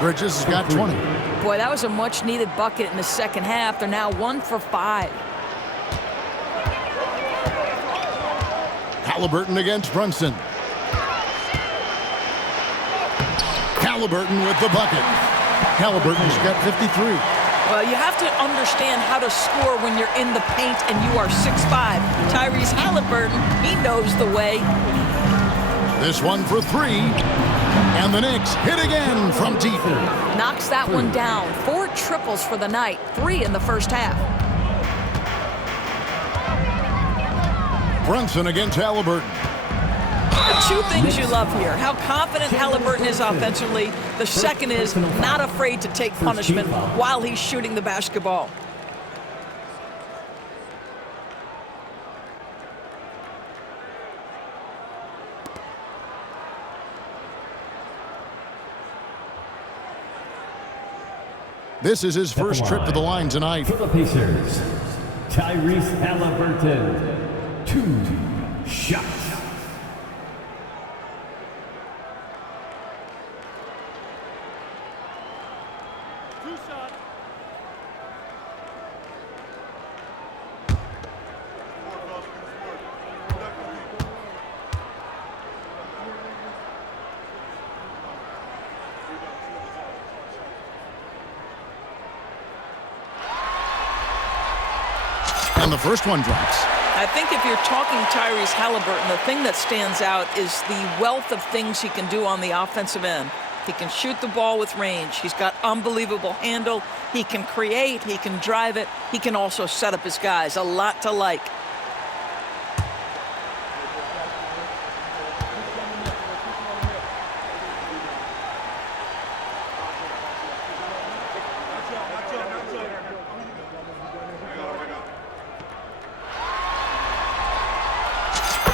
Bridges has got 20. Boy, that was a much-needed bucket in the second half. They're now 1 for 5. Halliburton against Brunson. Halliburton with the bucket. Halliburton's got 53. Well, you have to understand how to score when you're in the paint and you are 6'5". Tyrese Halliburton, he knows the way. This one for 3. And the Knicks hit again from deep. Knocks that one down. 4 triples for the night. 3 in the first half. Brunson against Halliburton. The 2 things you love here. How confident Halliburton is offensively. The second is not afraid to take punishment while he's shooting the basketball. This is his first trip to the line tonight. For the Pacers, Tyrese Halliburton, 2 shots. And the first one drops. I think if you're talking Tyrese Halliburton, the thing that stands out is the wealth of things he can do on the offensive end. He can shoot the ball with range. He's got unbelievable handle. He can create. He can drive it. He can also set up his guys. A lot to like.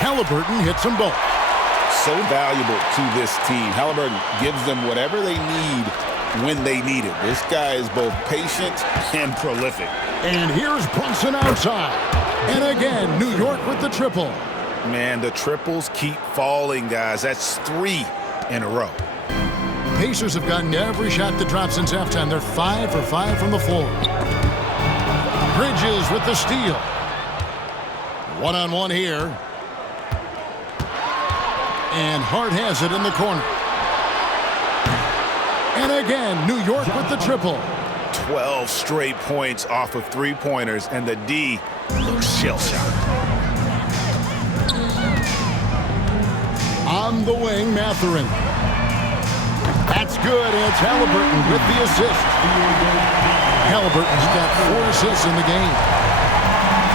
Halliburton hits them both. So valuable to this team. Halliburton gives them whatever they need when they need it. This guy is both patient and prolific. And here's Brunson outside. And again, New York with the triple. Man, the triples keep falling, guys. That's 3 in a row. Pacers have gotten every shot that dropped since halftime. They're 5 for 5 from the floor. Bridges with the steal. One-on-one here. And Hart has it in the corner. And again, New York with the triple. 12 straight points off of 3-pointers, and the D looks shell-shocked. On the wing, Mathurin. That's good. It's Halliburton with the assist. Halliburton's got 4 assists in the game.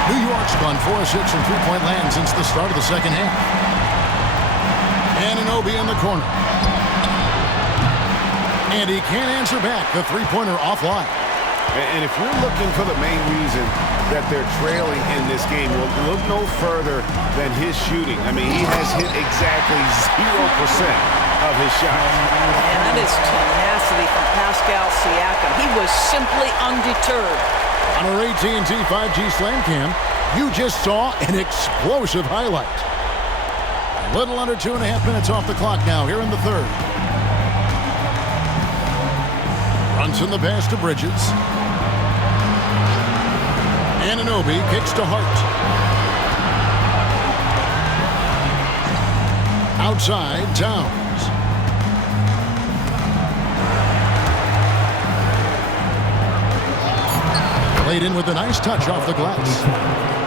New York's gone 4 of 6 from three-point land since the start of the second half. Anunoby in the corner. And he can't answer back. The three-pointer offline. And if you're looking for the main reason that they're trailing in this game, well, look no further than his shooting. I mean, he has hit exactly 0% of his shots. And that is tenacity from Pascal Siakam. He was simply undeterred. On our AT&T 5G Slam Cam, you just saw an explosive highlight. A little under 2.5 minutes off the clock now here in the third. Brunson the pass to Bridges. Anunoby kicks to Hart. Outside, Towns. Played in with a nice touch off the glass.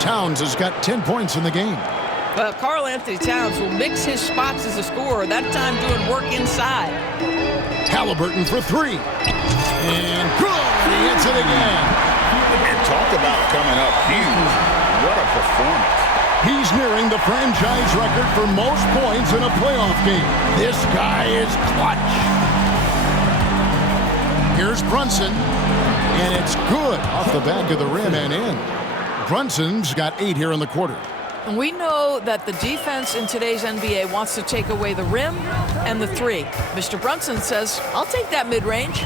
Towns has got 10 points in the game. Well, Karl Anthony Towns will mix his spots as a scorer, that time doing work inside. Halliburton for 3. And good! He hits it again. And talk about coming up huge. What a performance. He's nearing the franchise record for most points in a playoff game. This guy is clutch. Here's Brunson. And it's good off the back of the rim and in. Brunson's got 8 here in the quarter. And we know that the defense in today's NBA wants to take away the rim and the 3. Mr. Brunson says, I'll take that mid-range.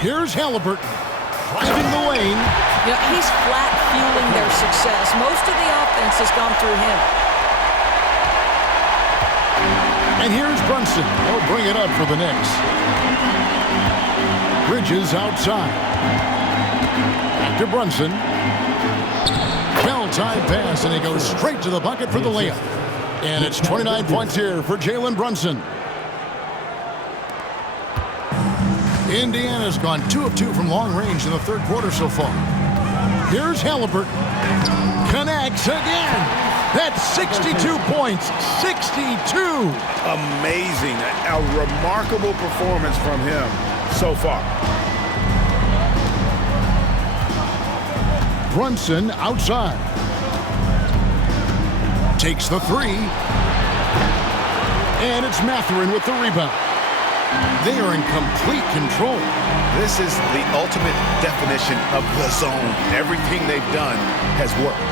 Here's Halliburton driving the lane. You know, he's flat fueling their success. Most of the offense has gone through him. And here's Brunson. He'll bring it up for the Knicks. Bridges outside. Back to Brunson. Well-timed pass, and he goes straight to the bucket for the layup. And it's 29 points here for Jalen Brunson. Indiana's gone 2 of 2 from long range in the third quarter so far. Here's Halliburton. Connects again. That's 62 points. 62. Amazing. A remarkable performance from him so far. Brunson outside. Takes the 3. And it's Mathurin with the rebound. They are in complete control. This is the ultimate definition of the zone. Everything they've done has worked.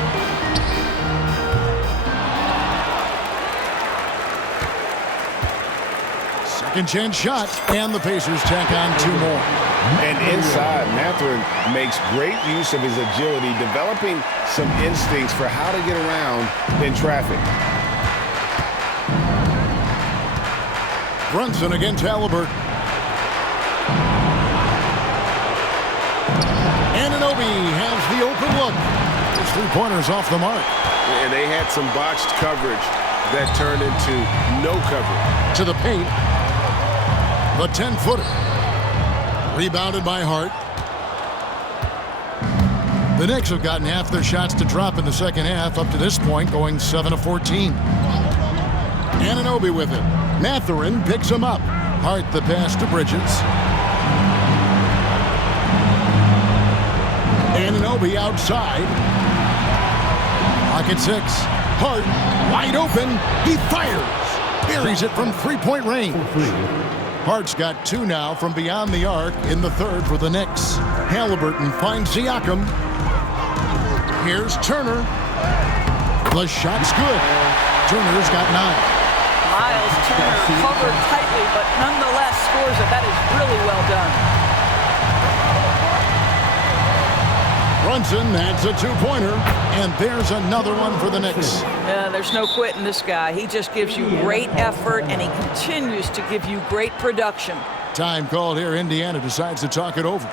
Second chance shot, and the Pacers tack on 2 more. And inside, Mathurin makes great use of his agility, developing some instincts for how to get around in traffic. Brunson against Halliburton. Anunoby has the open look. His 3-pointer's off the mark. And they had some botched coverage that turned into no coverage. To the paint. The 10-footer. Rebounded by Hart. The Knicks have gotten half their shots to drop in the second half up to this point, going 7 of 14. Anunoby with it. Mathurin picks him up. Hart the pass to Bridges. Anunoby outside. Pocket 6. Hart wide open. He fires. Buries it from three-point range. Hart's got 2 now from beyond the arc in the third for the Knicks. Halliburton finds Siakam. Here's Turner. The shot's good. Turner's got 9. Miles Turner covered tightly, but nonetheless scores it. That is really well done. Brunson adds a 2-pointer, and there's another one for the Knicks. Yeah, there's no quitting this guy. He just gives you great effort, and he continues to give you great production. Time called here. Indiana decides to talk it over.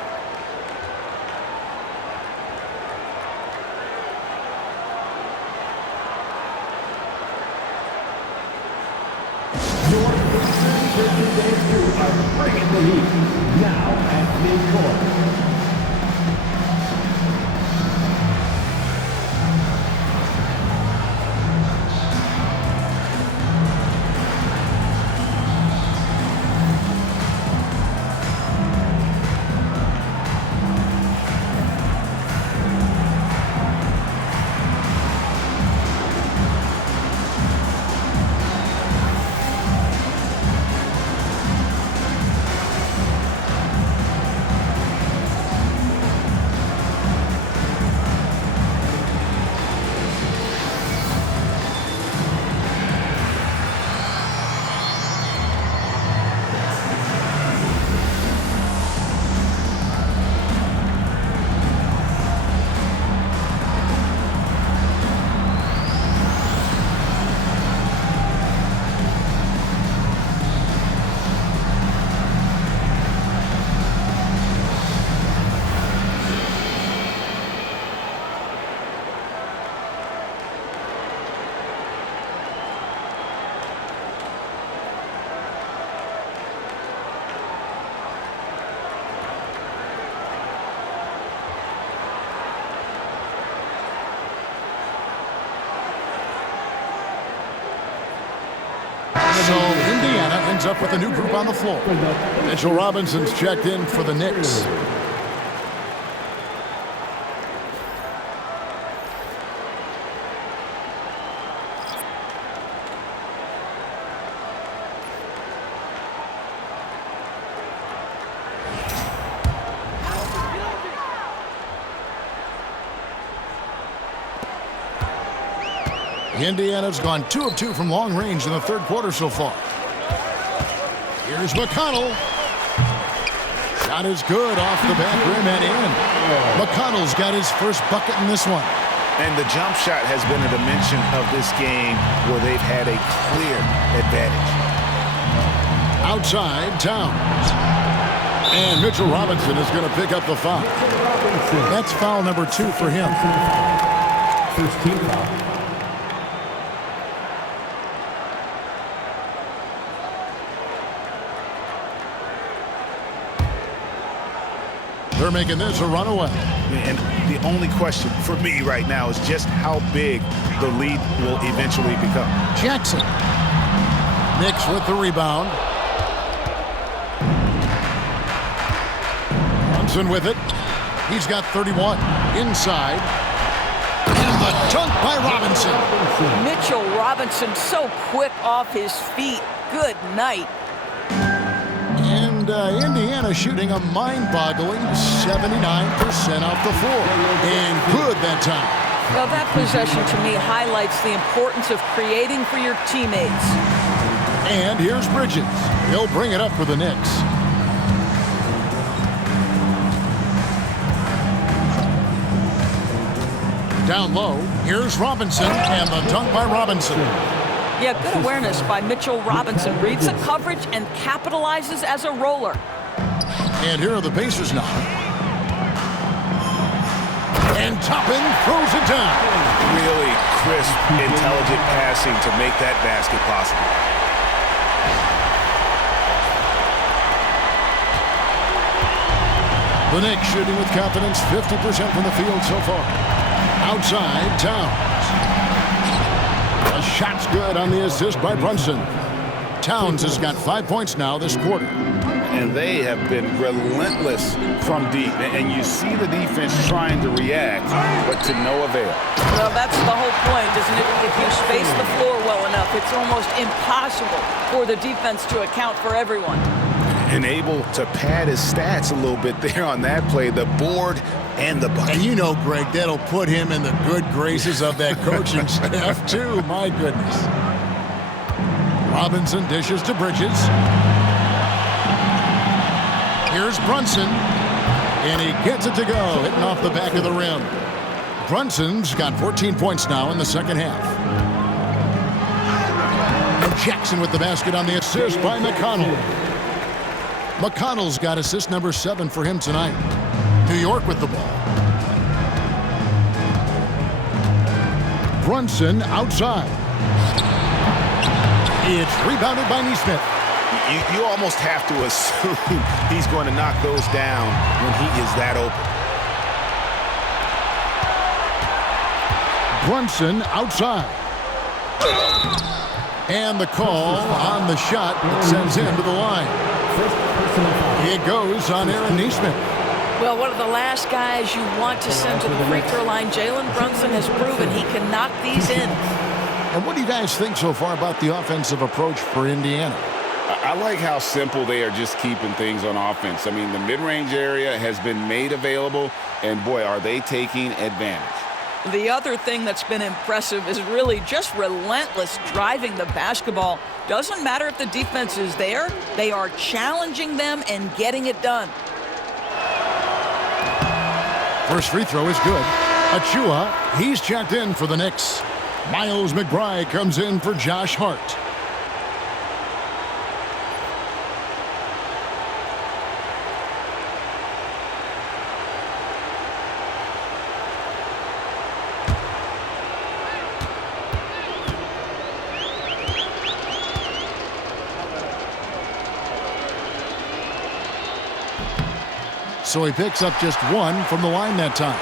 Bringing the heat. Now at midcourt. So Indiana ends up with a new group on the floor. Mitchell Robinson's checked in for the Knicks. Indiana's gone 2 of 2 from long range in the third quarter so far. Here's McConnell. Shot is good off the back rim and in. McConnell's got his first bucket in this one. And the jump shot has been a dimension of this game where they've had a clear advantage. Outside, Towns. And Mitchell Robinson is going to pick up the foul. That's foul number 2 for him. First team foul. They're making this a runaway. And the only question for me right now is just how big the lead will eventually become. Jackson. Knicks with the rebound. Brunson with it. He's got 31. Inside. And the dunk by Robinson. Mitchell Robinson so quick off his feet. Good night. And Indiana shooting a mind-boggling 79% off the floor. And good that time. Well, that possession to me highlights the importance of creating for your teammates. And here's Bridges. He'll bring it up for the Knicks. Down low, here's Robinson, and the dunk by Robinson. Yeah, good awareness by Mitchell Robinson. Reads the coverage and capitalizes as a roller. And here are the Pacers now. And Toppin throws it down. Really crisp, intelligent passing to make that basket possible. The Knicks shooting with confidence, 50% from the field so far. Outside, Towns. A shot's good on the assist by Brunson. Towns has got 5 points now this quarter. And they have been relentless from deep. And you see the defense trying to react, but to no avail. Well, that's the whole point, isn't it? If you space the floor well enough, it's almost impossible for the defense to account for everyone. And able to pad his stats a little bit there on that play, the board and the bucket. And you know, Greg, that'll put him in the good graces of that coaching staff, too. My goodness. Robinson dishes to Bridges. Here's Brunson, and he gets it to go, hitting off the back of the rim. Brunson's got 14 points now in the second half. And Jackson with the basket on the assist by McConnell. McConnell's got assist number 7 for him tonight. New York with the ball. Brunson outside. It's rebounded by Nesmith. You almost have to assume he's going to knock those down when he is that open. Brunson outside. And the call on the shot that sends him to the line. It goes on Aaron Nesmith. Well, one of the last guys you want to send to the free throw line, Jalen Brunson has proven he can knock these in. And what do you guys think so far about the offensive approach for Indiana? I like how simple they are just keeping things on offense. I mean, the mid-range area has been made available, and boy, are they taking advantage. The other thing that's been impressive is really just relentless driving the basketball. Doesn't matter if the defense is there, they are challenging them and getting it done. First free throw is good. Achua, he's checked in for the Knicks. Miles McBride comes in for Josh Hart. So he picks up just 1 from the line that time.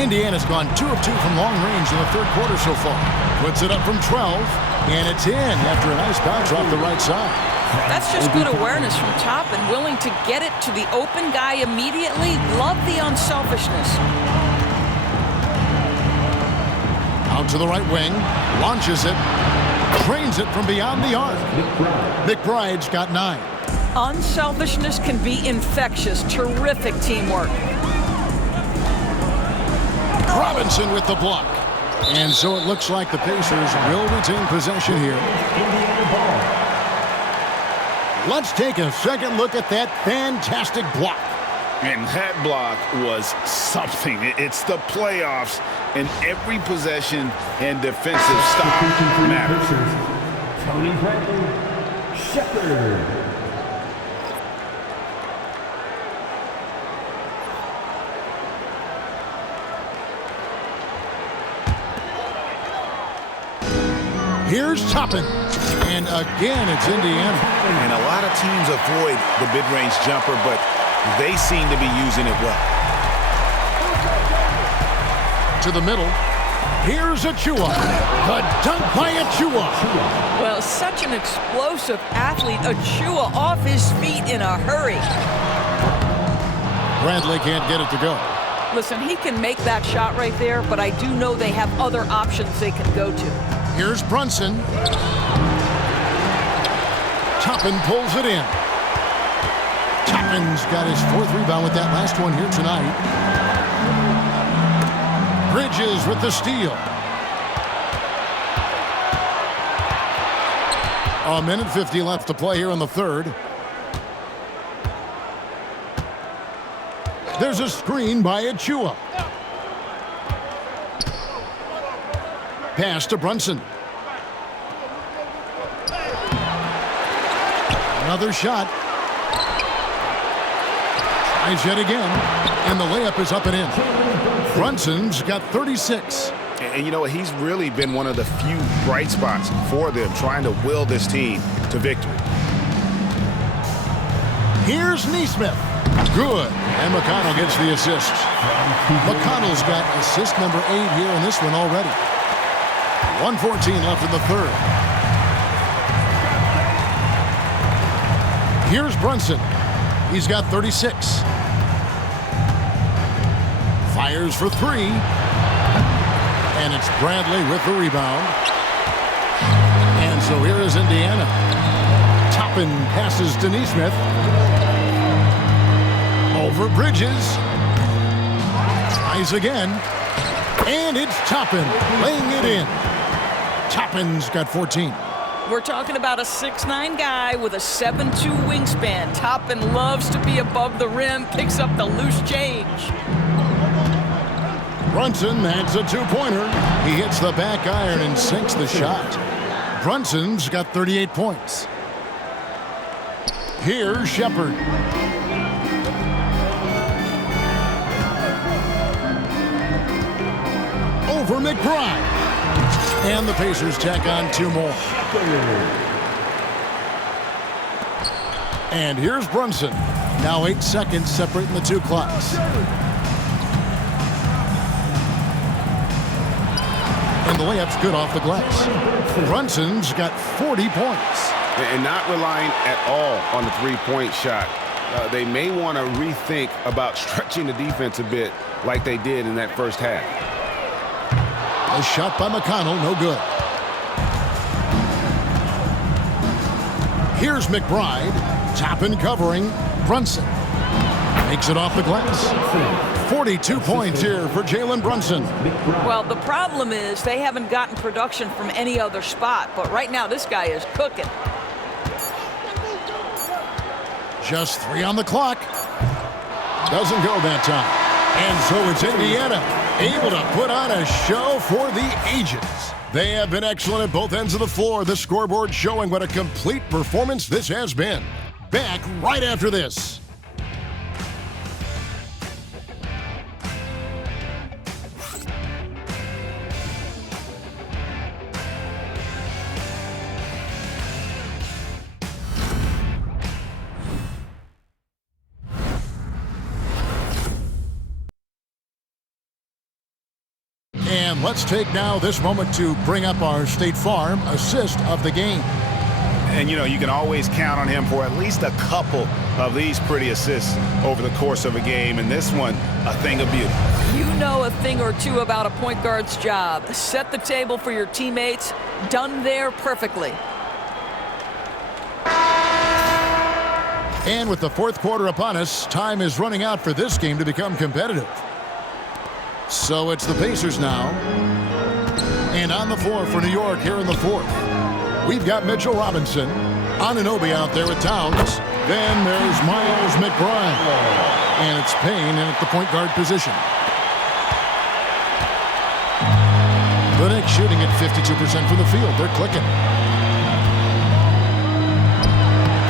Indiana's gone 2 of 2 from long range in the third quarter so far. Puts it up from 12, and it's in after a nice bounce off the right side. That's just good awareness from top and willing to get it to the open guy immediately. Love the unselfishness. Out to the right wing, launches it, trains it from beyond the arc. McBride's got 9. Unselfishness can be infectious. Terrific teamwork. Robinson with the block. And so it looks like the Pacers will retain possession here. Let's take a second look at that fantastic block. And that block was something. It's the playoffs, and every possession and defensive stop matters. Tony Bradley, Shepherd. Here's Toppin. And again, it's Indiana. And a lot of teams avoid the mid-range jumper, but they seem to be using it well. To the middle. Here's Achua. The dunk by Achua. Well, such an explosive athlete. Achua off his feet in a hurry. Bradley can't get it to go. Listen, he can make that shot right there, but I do know they have other options they can go to. Here's Brunson. Toppin pulls it in. Toppin's got his 4th rebound with that last one here tonight. Bridges with the steal. A minute 50 left to play here in the third. There's a screen by Achua. Pass to Brunson. Another shot. Tries yet again. And the layup is up and in. Brunson's got 36. And you know what? He's really been one of the few bright spots for them, trying to will this team to victory. Here's Nesmith. Good. And McConnell gets the assist. McConnell's got assist number 8 here in this one already. 1:14 left in the third. Here's Brunson. He's got 36. Fires for 3. And it's Bradley with the rebound. And so here is Indiana. Toppin passes to Nesmith. Over Bridges. Tries again. And it's Toppin laying it in. Toppin's got 14. We're talking about a 6'9" guy with a 7'2" wingspan. Toppin loves to be above the rim, picks up the loose change. Brunson adds a 2-pointer. He hits the back iron and sinks the shot. Brunson's got 38 points. Here's Shepherd. Over McBride. And the Pacers tack on 2 more. And here's Brunson. Now 8 seconds separating the 2 clocks. And the layup's good off the glass. Brunson's got 40 points. And not relying at all on the three-point shot. They may want to rethink about stretching the defense a bit like they did in that first half. A shot by McConnell, no good. Here's McBride. Toppin covering. Brunson makes it off the glass. 42 points here for Jalen Brunson. Well, the problem is they haven't gotten production from any other spot, but right now this guy is cooking. Just 3 on the clock. Doesn't go that time. And so it's Indiana, able to put on a show for the ages. They have been excellent at both ends of the floor. The scoreboard showing what a complete performance this has been. Back right after this. And let's take now this moment to bring up our State Farm assist of the game. And, you know, you can always count on him for at least a couple of these pretty assists over the course of a game. And this one, a thing of beauty. You know a thing or two about a point guard's job. Set the table for your teammates. Done there perfectly. And with the 4th quarter upon us, time is running out for this game to become competitive. So it's the Pacers now. And on the floor for New York here in the 4th. We've got Mitchell Robinson, Anunoby out there with Towns. Then there's Miles McBride. And it's Payne in at the point guard position. The Knicks shooting at 52% from the field. They're clicking.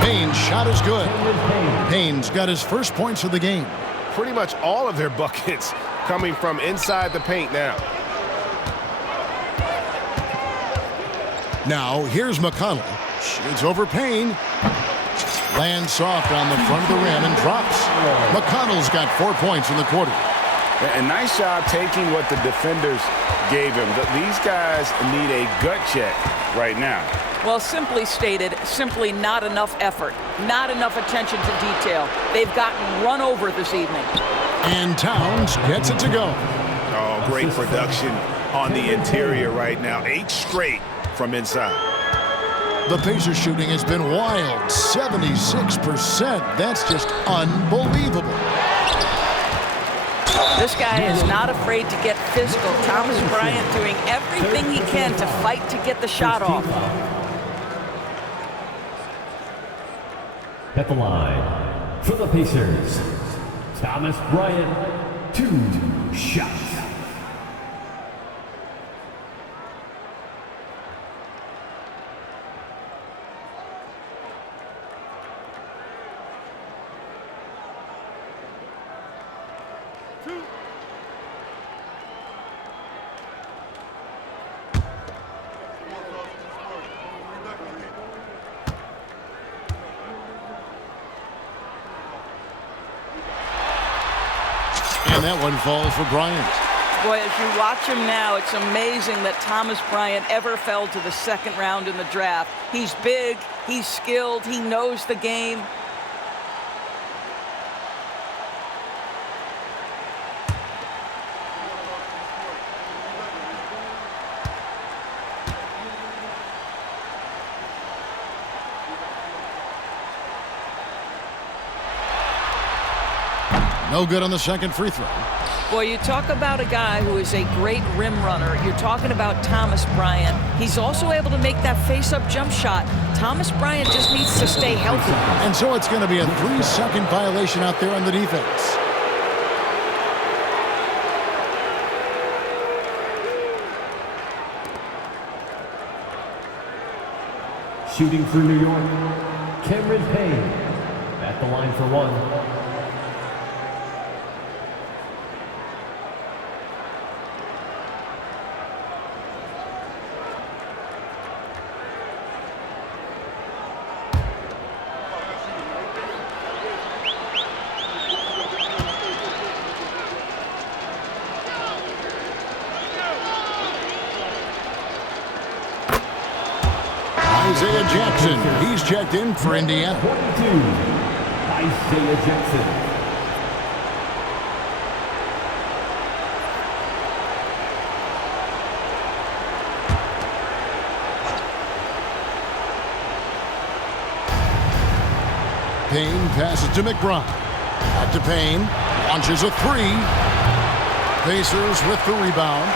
Payne's shot is good. Payne's got his first points of the game. Pretty much all of their buckets coming from inside the paint now. Now, here's McConnell. Shoots over Payne. Lands soft on the front of the rim and drops. McConnell's got 4 points in the quarter. A nice job taking what the defenders gave him. These guys need a gut check right now. Well, simply stated, simply not enough effort. Not enough attention to detail. They've gotten run over this evening. And Towns gets it to go. Oh, great production on the interior right now. 8 straight from inside. The Pacers shooting has been wild. 76%. That's just unbelievable. This guy is not afraid to get physical. Thomas Bryant doing everything he can to fight to get the shot off. At the line for the Pacers, Thomas Bryant, 2 shots. And that one falls for Bryant. Boy, as you watch him now, it's amazing that Thomas Bryant ever fell to the second round in the draft. He's big, he's skilled, he knows the game. No good on the second free throw. Boy, you talk about a guy who is a great rim runner. You're talking about Thomas Bryant. He's also able to make that face-up jump shot. Thomas Bryant just needs to stay healthy. And so it's going to be a 3-second violation out there on the defense. Shooting for New York, Cameron Payne at the line for one. Isaiah Jackson, he's checked in for Indiana. 22, Isaiah Jackson. Payne passes to McBride. Back to Payne, launches a three. Pacers with the rebound.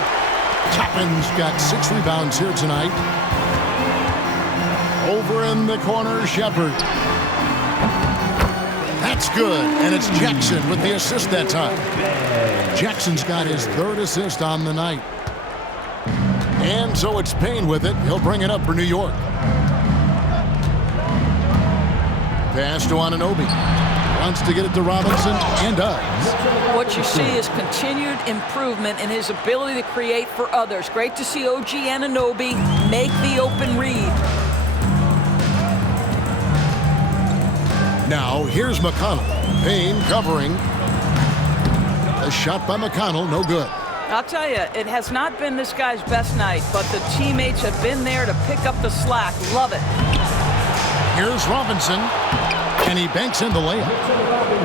Toppin's got 6 rebounds here tonight. Over in the corner, Shepherd. That's good, and it's Jackson with the assist that time. Jackson's got his 3rd assist on the night. And so it's Payne with it. He'll bring it up for New York. Pass to Anunoby. Wants to get it to Robinson, and does. What you see is continued improvement in his ability to create for others. Great to see OG Anunoby make the open read. Now, here's McConnell. Payne covering. A shot by McConnell, no good. I'll tell you, it has not been this guy's best night, but the teammates have been there to pick up the slack. Love it. Here's Robinson, and he banks in the layup.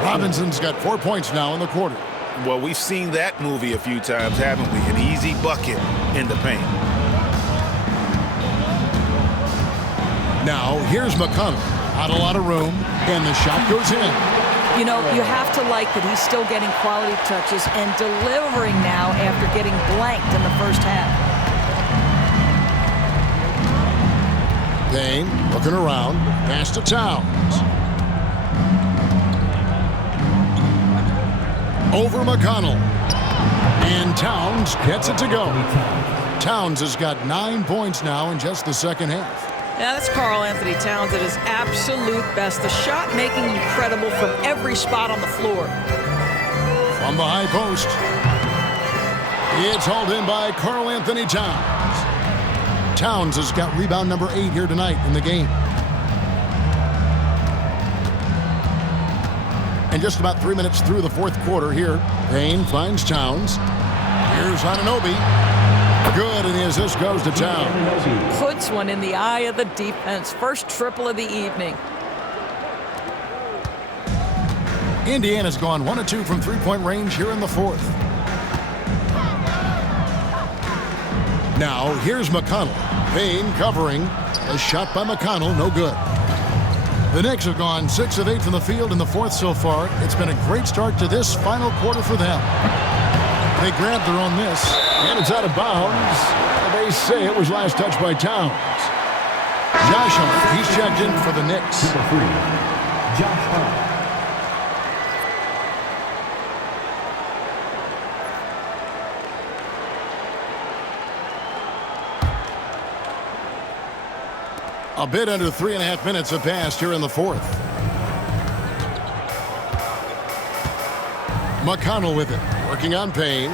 Robinson's got 4 points now in the quarter. Well, we've seen that movie a few times, haven't we? An easy bucket in the paint. Now, here's McConnell. Not a lot of room, and the shot goes in. You know, you have to like that he's still getting quality touches and delivering now after getting blanked in the first half. Payne looking around, pass to Towns. Over McConnell. And Towns gets it to go. Towns has got 9 points now in just the second half. Yeah, that's Karl Anthony Towns at his absolute best. The shot making incredible from every spot on the floor. From the high post. It's hauled in by Karl Anthony Towns. Towns has got rebound number 8 here tonight in the game. And just about 3 minutes through the fourth quarter here. Payne finds Towns. Here's Anunoby. Good, and the assist goes to Towns. Puts one in the eye of the defense. First triple of the evening. Indiana's gone 1 of 2 from three-point range here in the fourth. Now, here's McConnell. Payne covering. A shot by McConnell, no good. The Knicks have gone 6 of 8 from the field in the fourth so far. It's been a great start to this final quarter for them. They grabbed their own miss, and it's out of bounds. They say it was last touched by Towns. Josh Hart, he's checked in for the Knicks. Number 3, Josh Hart. A bit under 3.5 minutes have passed here in the fourth. McConnell with it, working on Payne.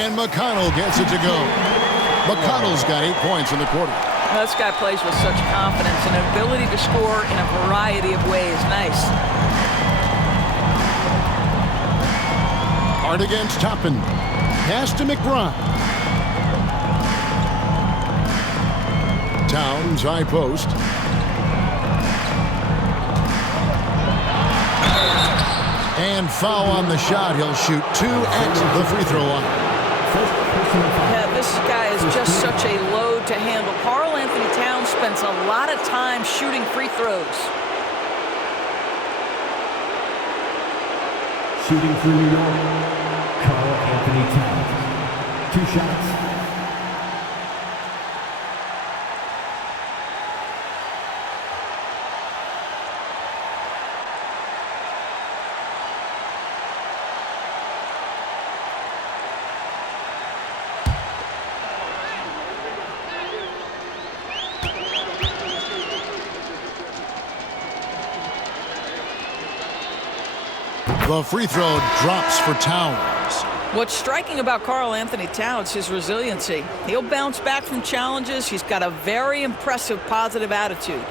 And McConnell gets it to go. McConnell's got 8 points in the quarter. Well, this guy plays with such confidence and an ability to score in a variety of ways. Nice. Hard against Toppin. Pass to McBride. Towns, high post. And foul on the shot. He'll shoot 2 at the free throw line. Yeah, this guy is just such a load to handle. Karl Anthony Towns spends a lot of time shooting free throws. Shooting for New York, Karl Anthony Towns. 2 shots. The free throw drops for Towns. What's striking about Karl Anthony Towns is his resiliency. He'll bounce back from challenges. He's got a very impressive positive attitude.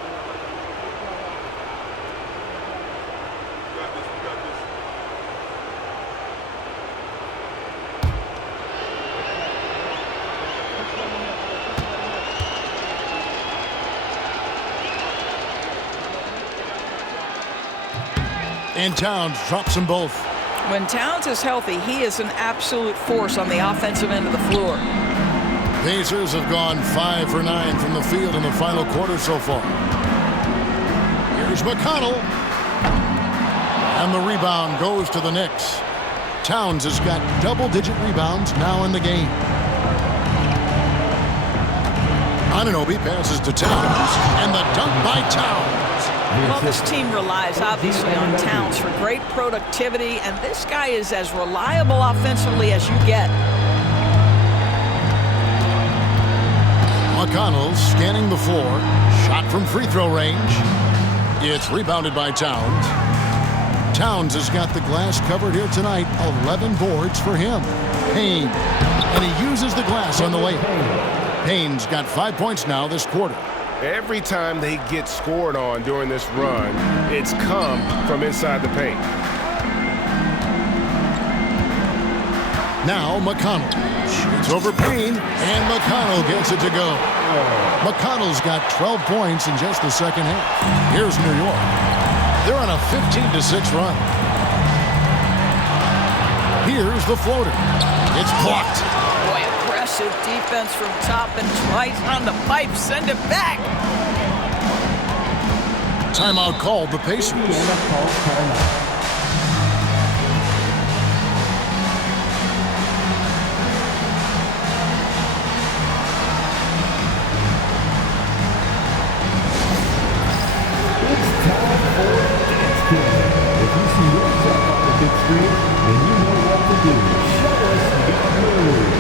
And Towns drops them both. When Towns is healthy, he is an absolute force on the offensive end of the floor. Pacers have gone 5 for 9 from the field in the final quarter so far. Here's McConnell. And the rebound goes to the Knicks. Towns has got double-digit rebounds now in the game. Anunoby passes to Towns. And the dunk by Towns. Well, this team relies obviously on Towns for great productivity, and this guy is as reliable offensively as you get. McConnell scanning the floor. Shot from free throw range. It's rebounded by Towns. Towns has got the glass covered here tonight. 11 boards for him. Payne. And he uses the glass on the layup. Payne's got 5 points now this quarter. Every time they get scored on during this run, it's come from inside the paint. Now McConnell shoots over Payne, and McConnell gets it to go. McConnell's got 12 points in just the second half. Here's New York. They're on a 15-6 run. Here's the floater. It's blocked. Boy, aggressive defense from Toppin. Twice on the pipe. Send it back. Timeout called the Pacers. If you see yourself on the big screen, then you know what to do. Show us your moves.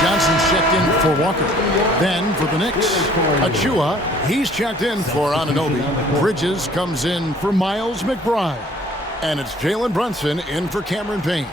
Johnson's checked in for Walker. Then for the Knicks, Achua, he's checked in for Anunoby. Bridges comes in for Miles McBride. And it's Jalen Brunson in for Cameron Payne.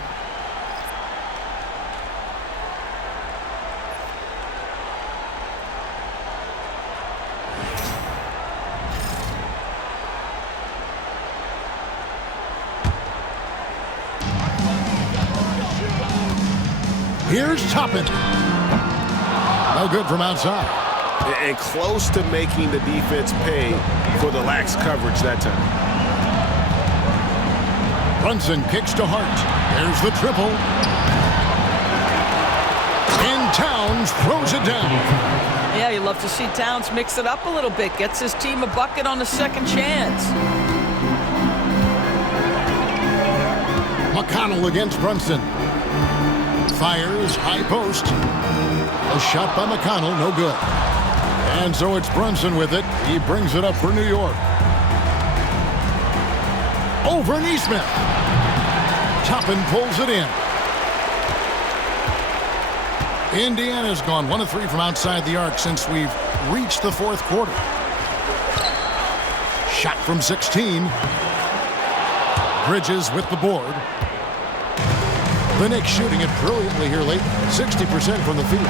Here's Toppin. No good from outside. And close to making the defense pay for the lax coverage that time. Brunson kicks to Hart. There's the triple. And Towns throws it down. Yeah, you love to see Towns mix it up a little bit. Gets his team a bucket on a second chance. McConnell against Brunson. Fires, high post. A shot by McConnell, no good. And so it's Brunson with it. He brings it up for New York. Over Neesmith. Toppin pulls it in. Indiana's gone 1 of 3 from outside the arc since we've reached the fourth quarter. Shot from 16. Bridges with the board. The Knicks shooting it brilliantly here late. 60% from the field.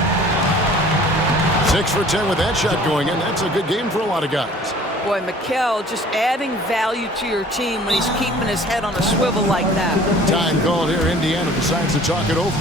6 for 10 with that shot going in. That's a good game for a lot of guys. Boy, Mikal just adding value to your team when he's keeping his head on a swivel like that. Time called here. Indiana decides to talk it over.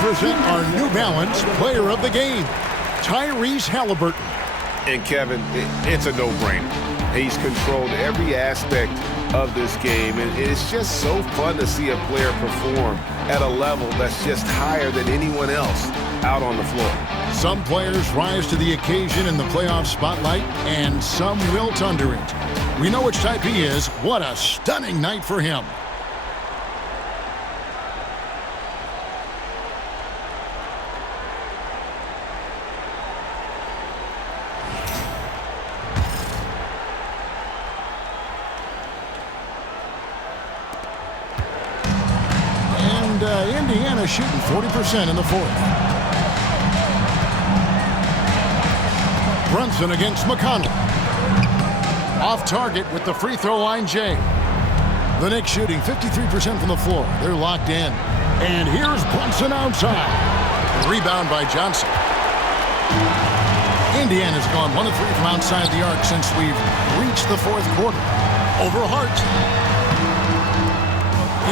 Present our New Balance player of the game, Tyrese Halliburton. And Kevin, it's a no-brainer. He's controlled every aspect of this game, and it's just so fun to see a player perform at a level that's just higher than anyone else out on the floor. Some players rise to the occasion in the playoff spotlight, and some wilt under it. We know which type he is. What a stunning night for him. Indiana shooting 40% in the fourth. Brunson against McConnell. Off target with the free throw line, Jay. The Knicks shooting 53% from the floor. They're locked in. And here's Brunson outside. Rebound by Johnson. Indiana's gone 1 of 3 from outside the arc since we've reached the fourth quarter. Over Hart.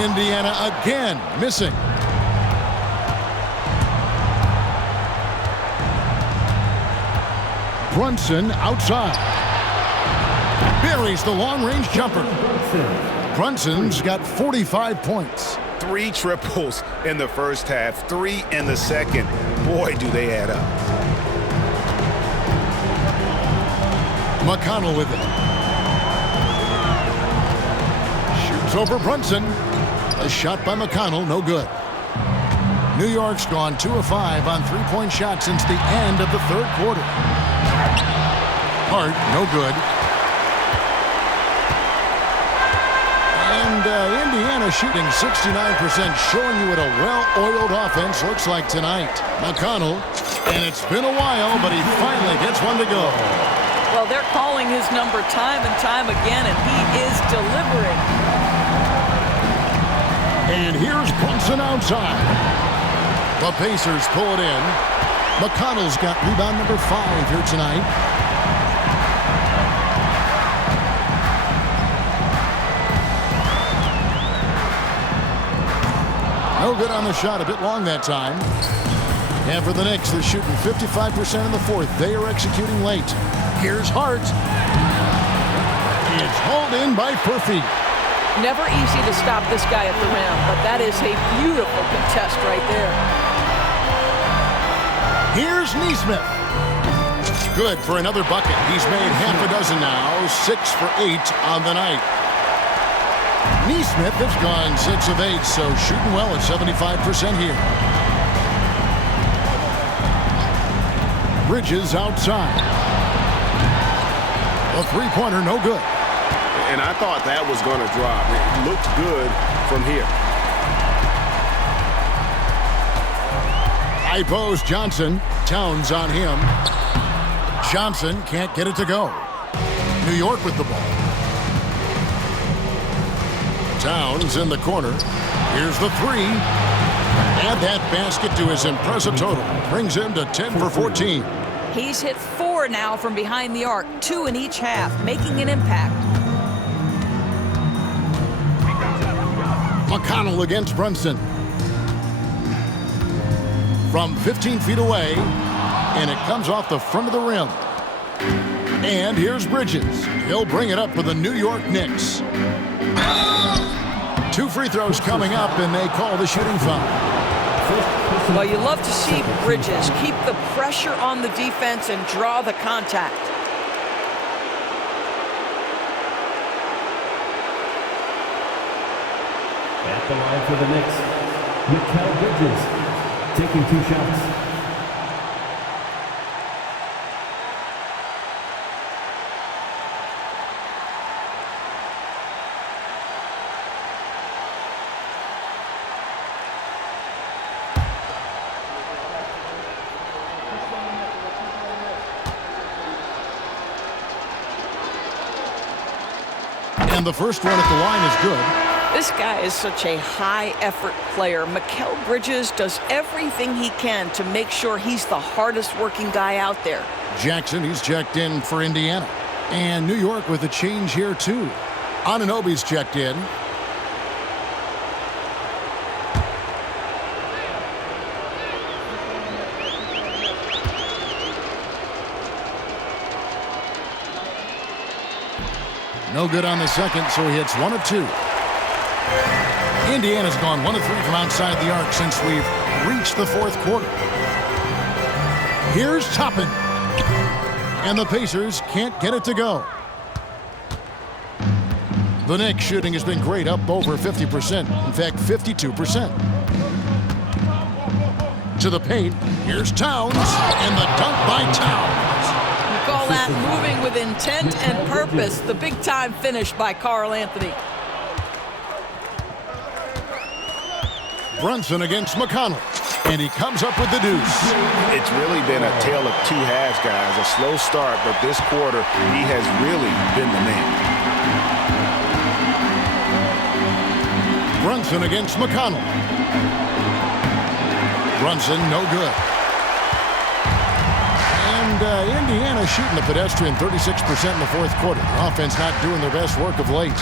Indiana again missing. Brunson outside. Buries the long-range jumper. Brunson's got 45 points. 3 triples in the first half, 3 in the second. Boy, do they add up. McConnell with it. Shoots over Brunson. A shot by McConnell, no good. New York's gone 2 of 5 on 3-point shots since the end of the third quarter. Hart, no good. And Indiana shooting 69%, showing you what a well-oiled offense looks like tonight. McConnell, and it's been a while, but he finally gets one to go. Well, they're calling his number time and time again, and he is delivering. And here's Brunson outside. The Pacers pull it in. McConnell's got rebound number 5 here tonight. No good on the shot, a bit long that time. And for the Knicks, they're shooting 55% in the fourth. They are executing late. Here's Hart. It's hauled in by Purfey. Never easy to stop this guy at the rim, but that is a beautiful contest right there. Here's Nesmith. Good for another bucket. He's made half a dozen now, 6 for 8 on the night. Nesmith has gone 6 of 8, so shooting well at 75% here. Bridges outside. A three-pointer, no good. And I thought that was going to drop. It looked good from here. High post Johnson. Towns on him. Johnson can't get it to go. New York with the ball. Towns in the corner. Here's the three. Add that basket to his impressive total. Brings him to 10 for 14. He's hit 4 now from behind the arc, 2 in each half, making an impact. McConnell against Brunson. From 15 feet away, and it comes off the front of the rim. And here's Bridges. He'll bring it up for the New York Knicks. 2 free throws coming up, and they call the shooting foul. Well, you love to see Bridges keep the pressure on the defense and draw the contact. At the line for the Knicks, Mikal Bridges, taking 2 shots. And the first one at the line is good. This guy is such a high-effort player. Mikal Bridges does everything he can to make sure he's the hardest-working guy out there. Jackson, he's checked in for Indiana. And New York with a change here, too. Anunoby's checked in. No good on the second, so he hits 1 of 2. Indiana's gone 1 of 3 from outside the arc since we've reached the fourth quarter. Here's Toppin. And the Pacers can't get it to go. The Knicks shooting has been great, up over 50%. In fact, 52%. To the paint. Here's Towns. And the dunk by Towns. Call that moving with intent and purpose. The big-time finish by Karl Anthony. Brunson against McConnell. And he comes up with the deuce. It's really been a tale of 2 halves, guys. A slow start, but this quarter, he has really been the man. Brunson against McConnell. Brunson, no good. And Indiana shooting the pedestrian 36% in the fourth quarter. The offense not doing their best work of late.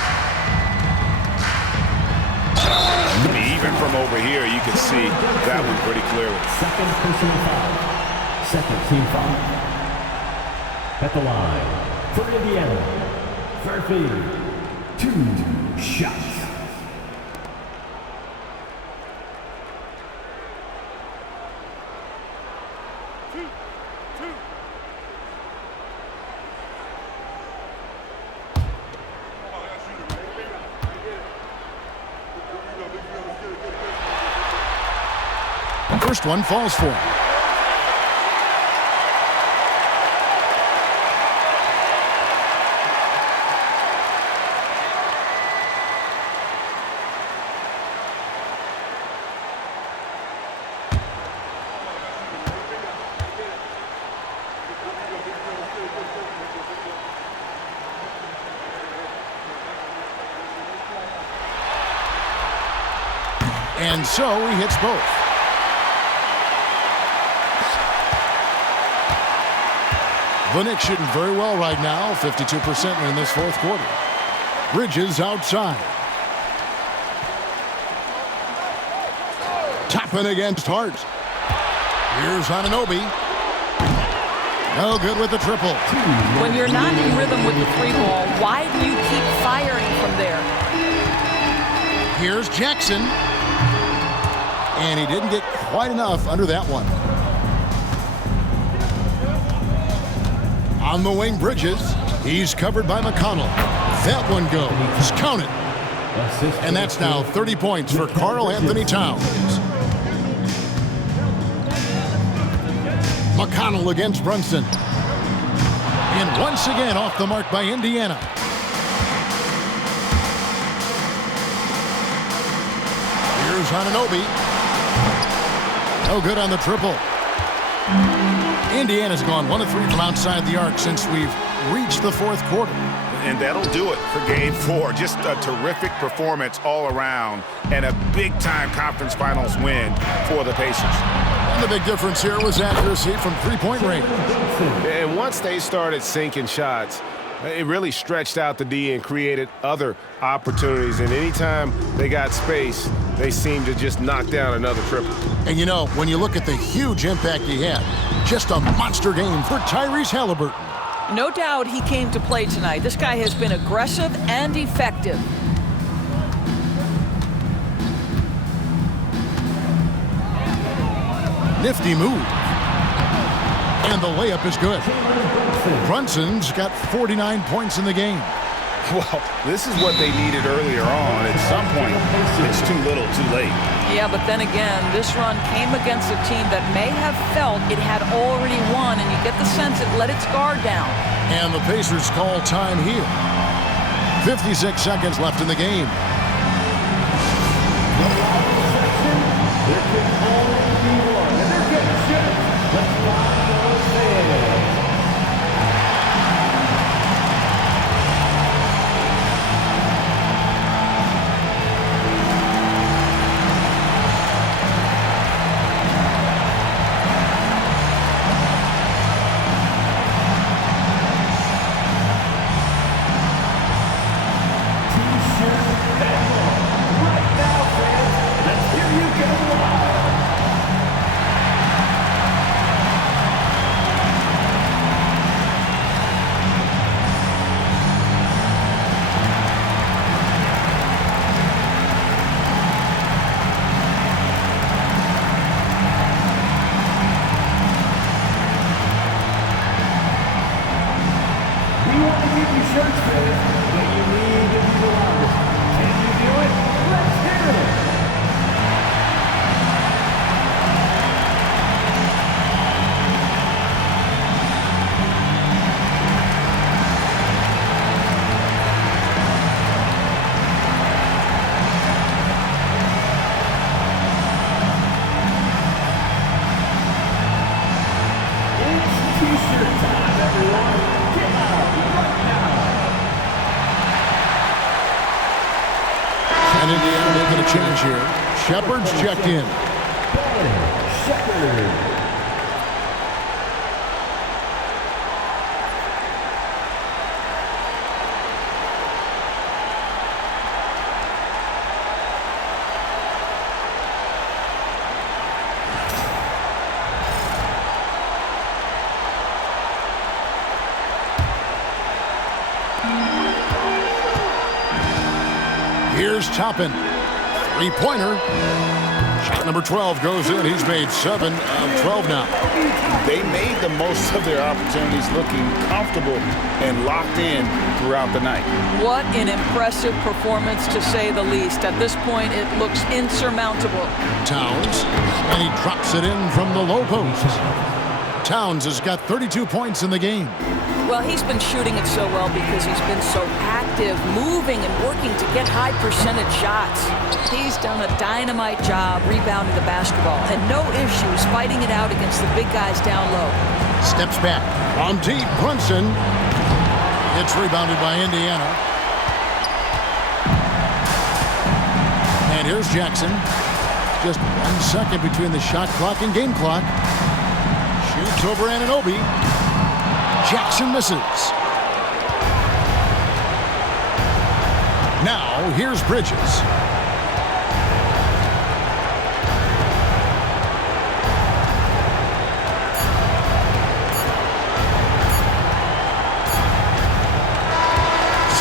Even from over here, you can see that one pretty clearly. Second personal foul. Second team foul. At the line for Indiana, Murphy, 2 shots. First one falls for him. And so he hits both. The Knicks shooting very well right now, 52% in this fourth quarter. Bridges outside. Toppin against Hart. Here's Anunoby. No good with the triple. When you're not in rhythm with the three ball, why do you keep firing from there? Here's Jackson. And he didn't get quite enough under that one. On the wing, Bridges. He's covered by McConnell. That one goes. Count it. And that's now 30 points for Karl Anthony Towns. McConnell against Brunson. And once again off the mark by Indiana. Here's Anunoby. No good on the triple. Indiana's gone 1 of 3 from outside the arc since we've reached the fourth quarter. And that'll do it for Game 4. Just a terrific performance all around and a big-time conference finals win for the Pacers. And the big difference here was accuracy from three-point range. And once they started sinking shots, it really stretched out the D and created other opportunities. And anytime they got space, they seemed to just knock down another triple. And you know, when you look at the huge impact he had, just a monster game for Tyrese Halliburton. No doubt he came to play tonight. This guy has been aggressive and effective. Nifty move. And the layup is good. Brunson's got 49 points in the game. Well, this is what they needed earlier on. At some point, it's too little, too late. Yeah, but then again, this run came against a team that may have felt it had already won, and you get the sense it let its guard down. And the Pacers call time here. 56 seconds left in the game. And Indiana making a change here. Shepard's checked in. Here's Toppin. Three-pointer. Shot number 12 goes in. He's made 7 of 12 now. They made the most of their opportunities, looking comfortable and locked in throughout the night. What an impressive performance, to say the least. At this point, it looks insurmountable. Towns, and he drops it in from the low post. Towns has got 32 points in the game. Well, he's been shooting it so well because he's been so active, moving and working to get high percentage shots. He's done a dynamite job rebounding the basketball, and no issues fighting it out against the big guys down low. Steps back. On deep, Brunson. It's rebounded by Indiana. And here's Jackson. just 1 second between the shot clock and game clock. Shoots over Anunoby. Jackson misses. Now, here's Bridges.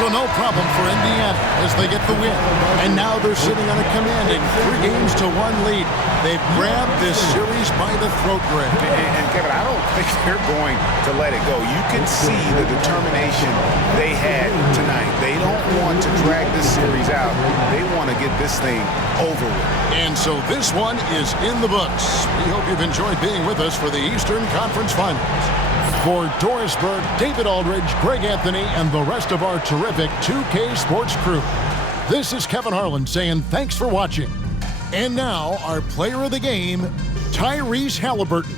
So no problem for Indiana as they get the win. And now they're sitting on a commanding 3-1 lead. They've grabbed this series by the throat, Greg. And Kevin, I don't think they're going to let it go. You can see the determination they had tonight. They don't want to drag this series out. They want to get this thing over with. And so this one is in the books. We hope you've enjoyed being with us for the Eastern Conference Finals. For Dorisburg, David Aldridge, Greg Anthony, and the rest of our terrific 2K Sports crew, this is Kevin Harlan saying thanks for watching. And now, our player of the game, Tyrese Halliburton.